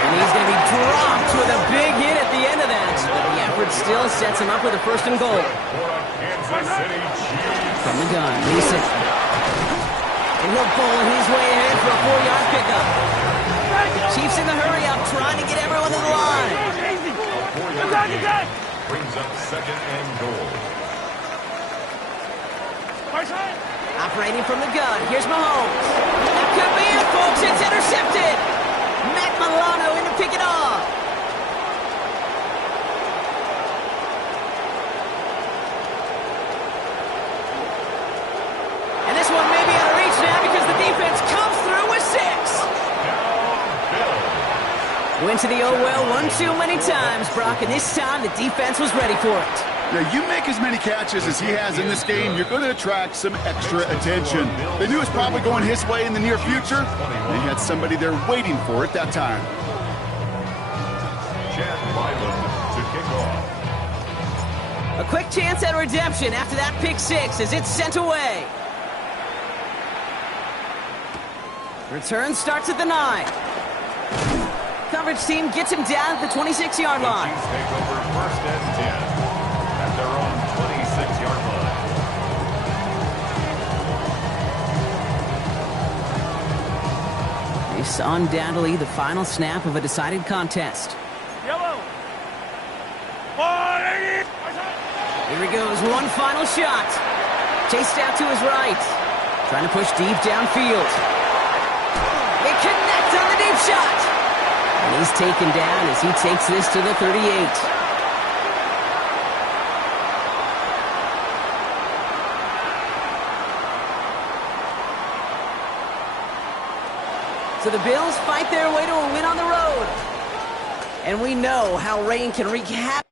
And he's going to be dropped with a big hit at the end of that. But the effort still sets him up with a 1st and goal. From the gun, Mason. And he'll bowl his way ahead for a 4-yard pickup. Chiefs in the hurry up, trying to get everyone to the line. Brings up 2nd and goal. Operating from the gun, here's Mahomes. That could be it, folks. It's intercepted. Matt Milano in to pick it off. And this one may be out of reach now because the defense comes through with 6. Went to the oh well one too many times, Brock, and this time the defense was ready for it. Now, you make as many catches as he has in this game, you're going to attract some extra attention. They knew it was probably going his way in the near future. They had somebody there waiting for it that time. Chad Ryland to kick off. A quick chance at redemption after that pick six as it's sent away. Return starts at the 9. Coverage team gets him down at the 26-yard line. Chiefs take over first and 10 at their own 26-yard line. It's undoubtedly the final snap of a decided contest. Yellow. Here he goes, one final shot. Chased out to his right. Trying to push deep downfield. They connect on the deep shot. And he's taken down as he takes this to the 38. So the Bills fight their way to a win on the road. And we know how rain can wreak havoc.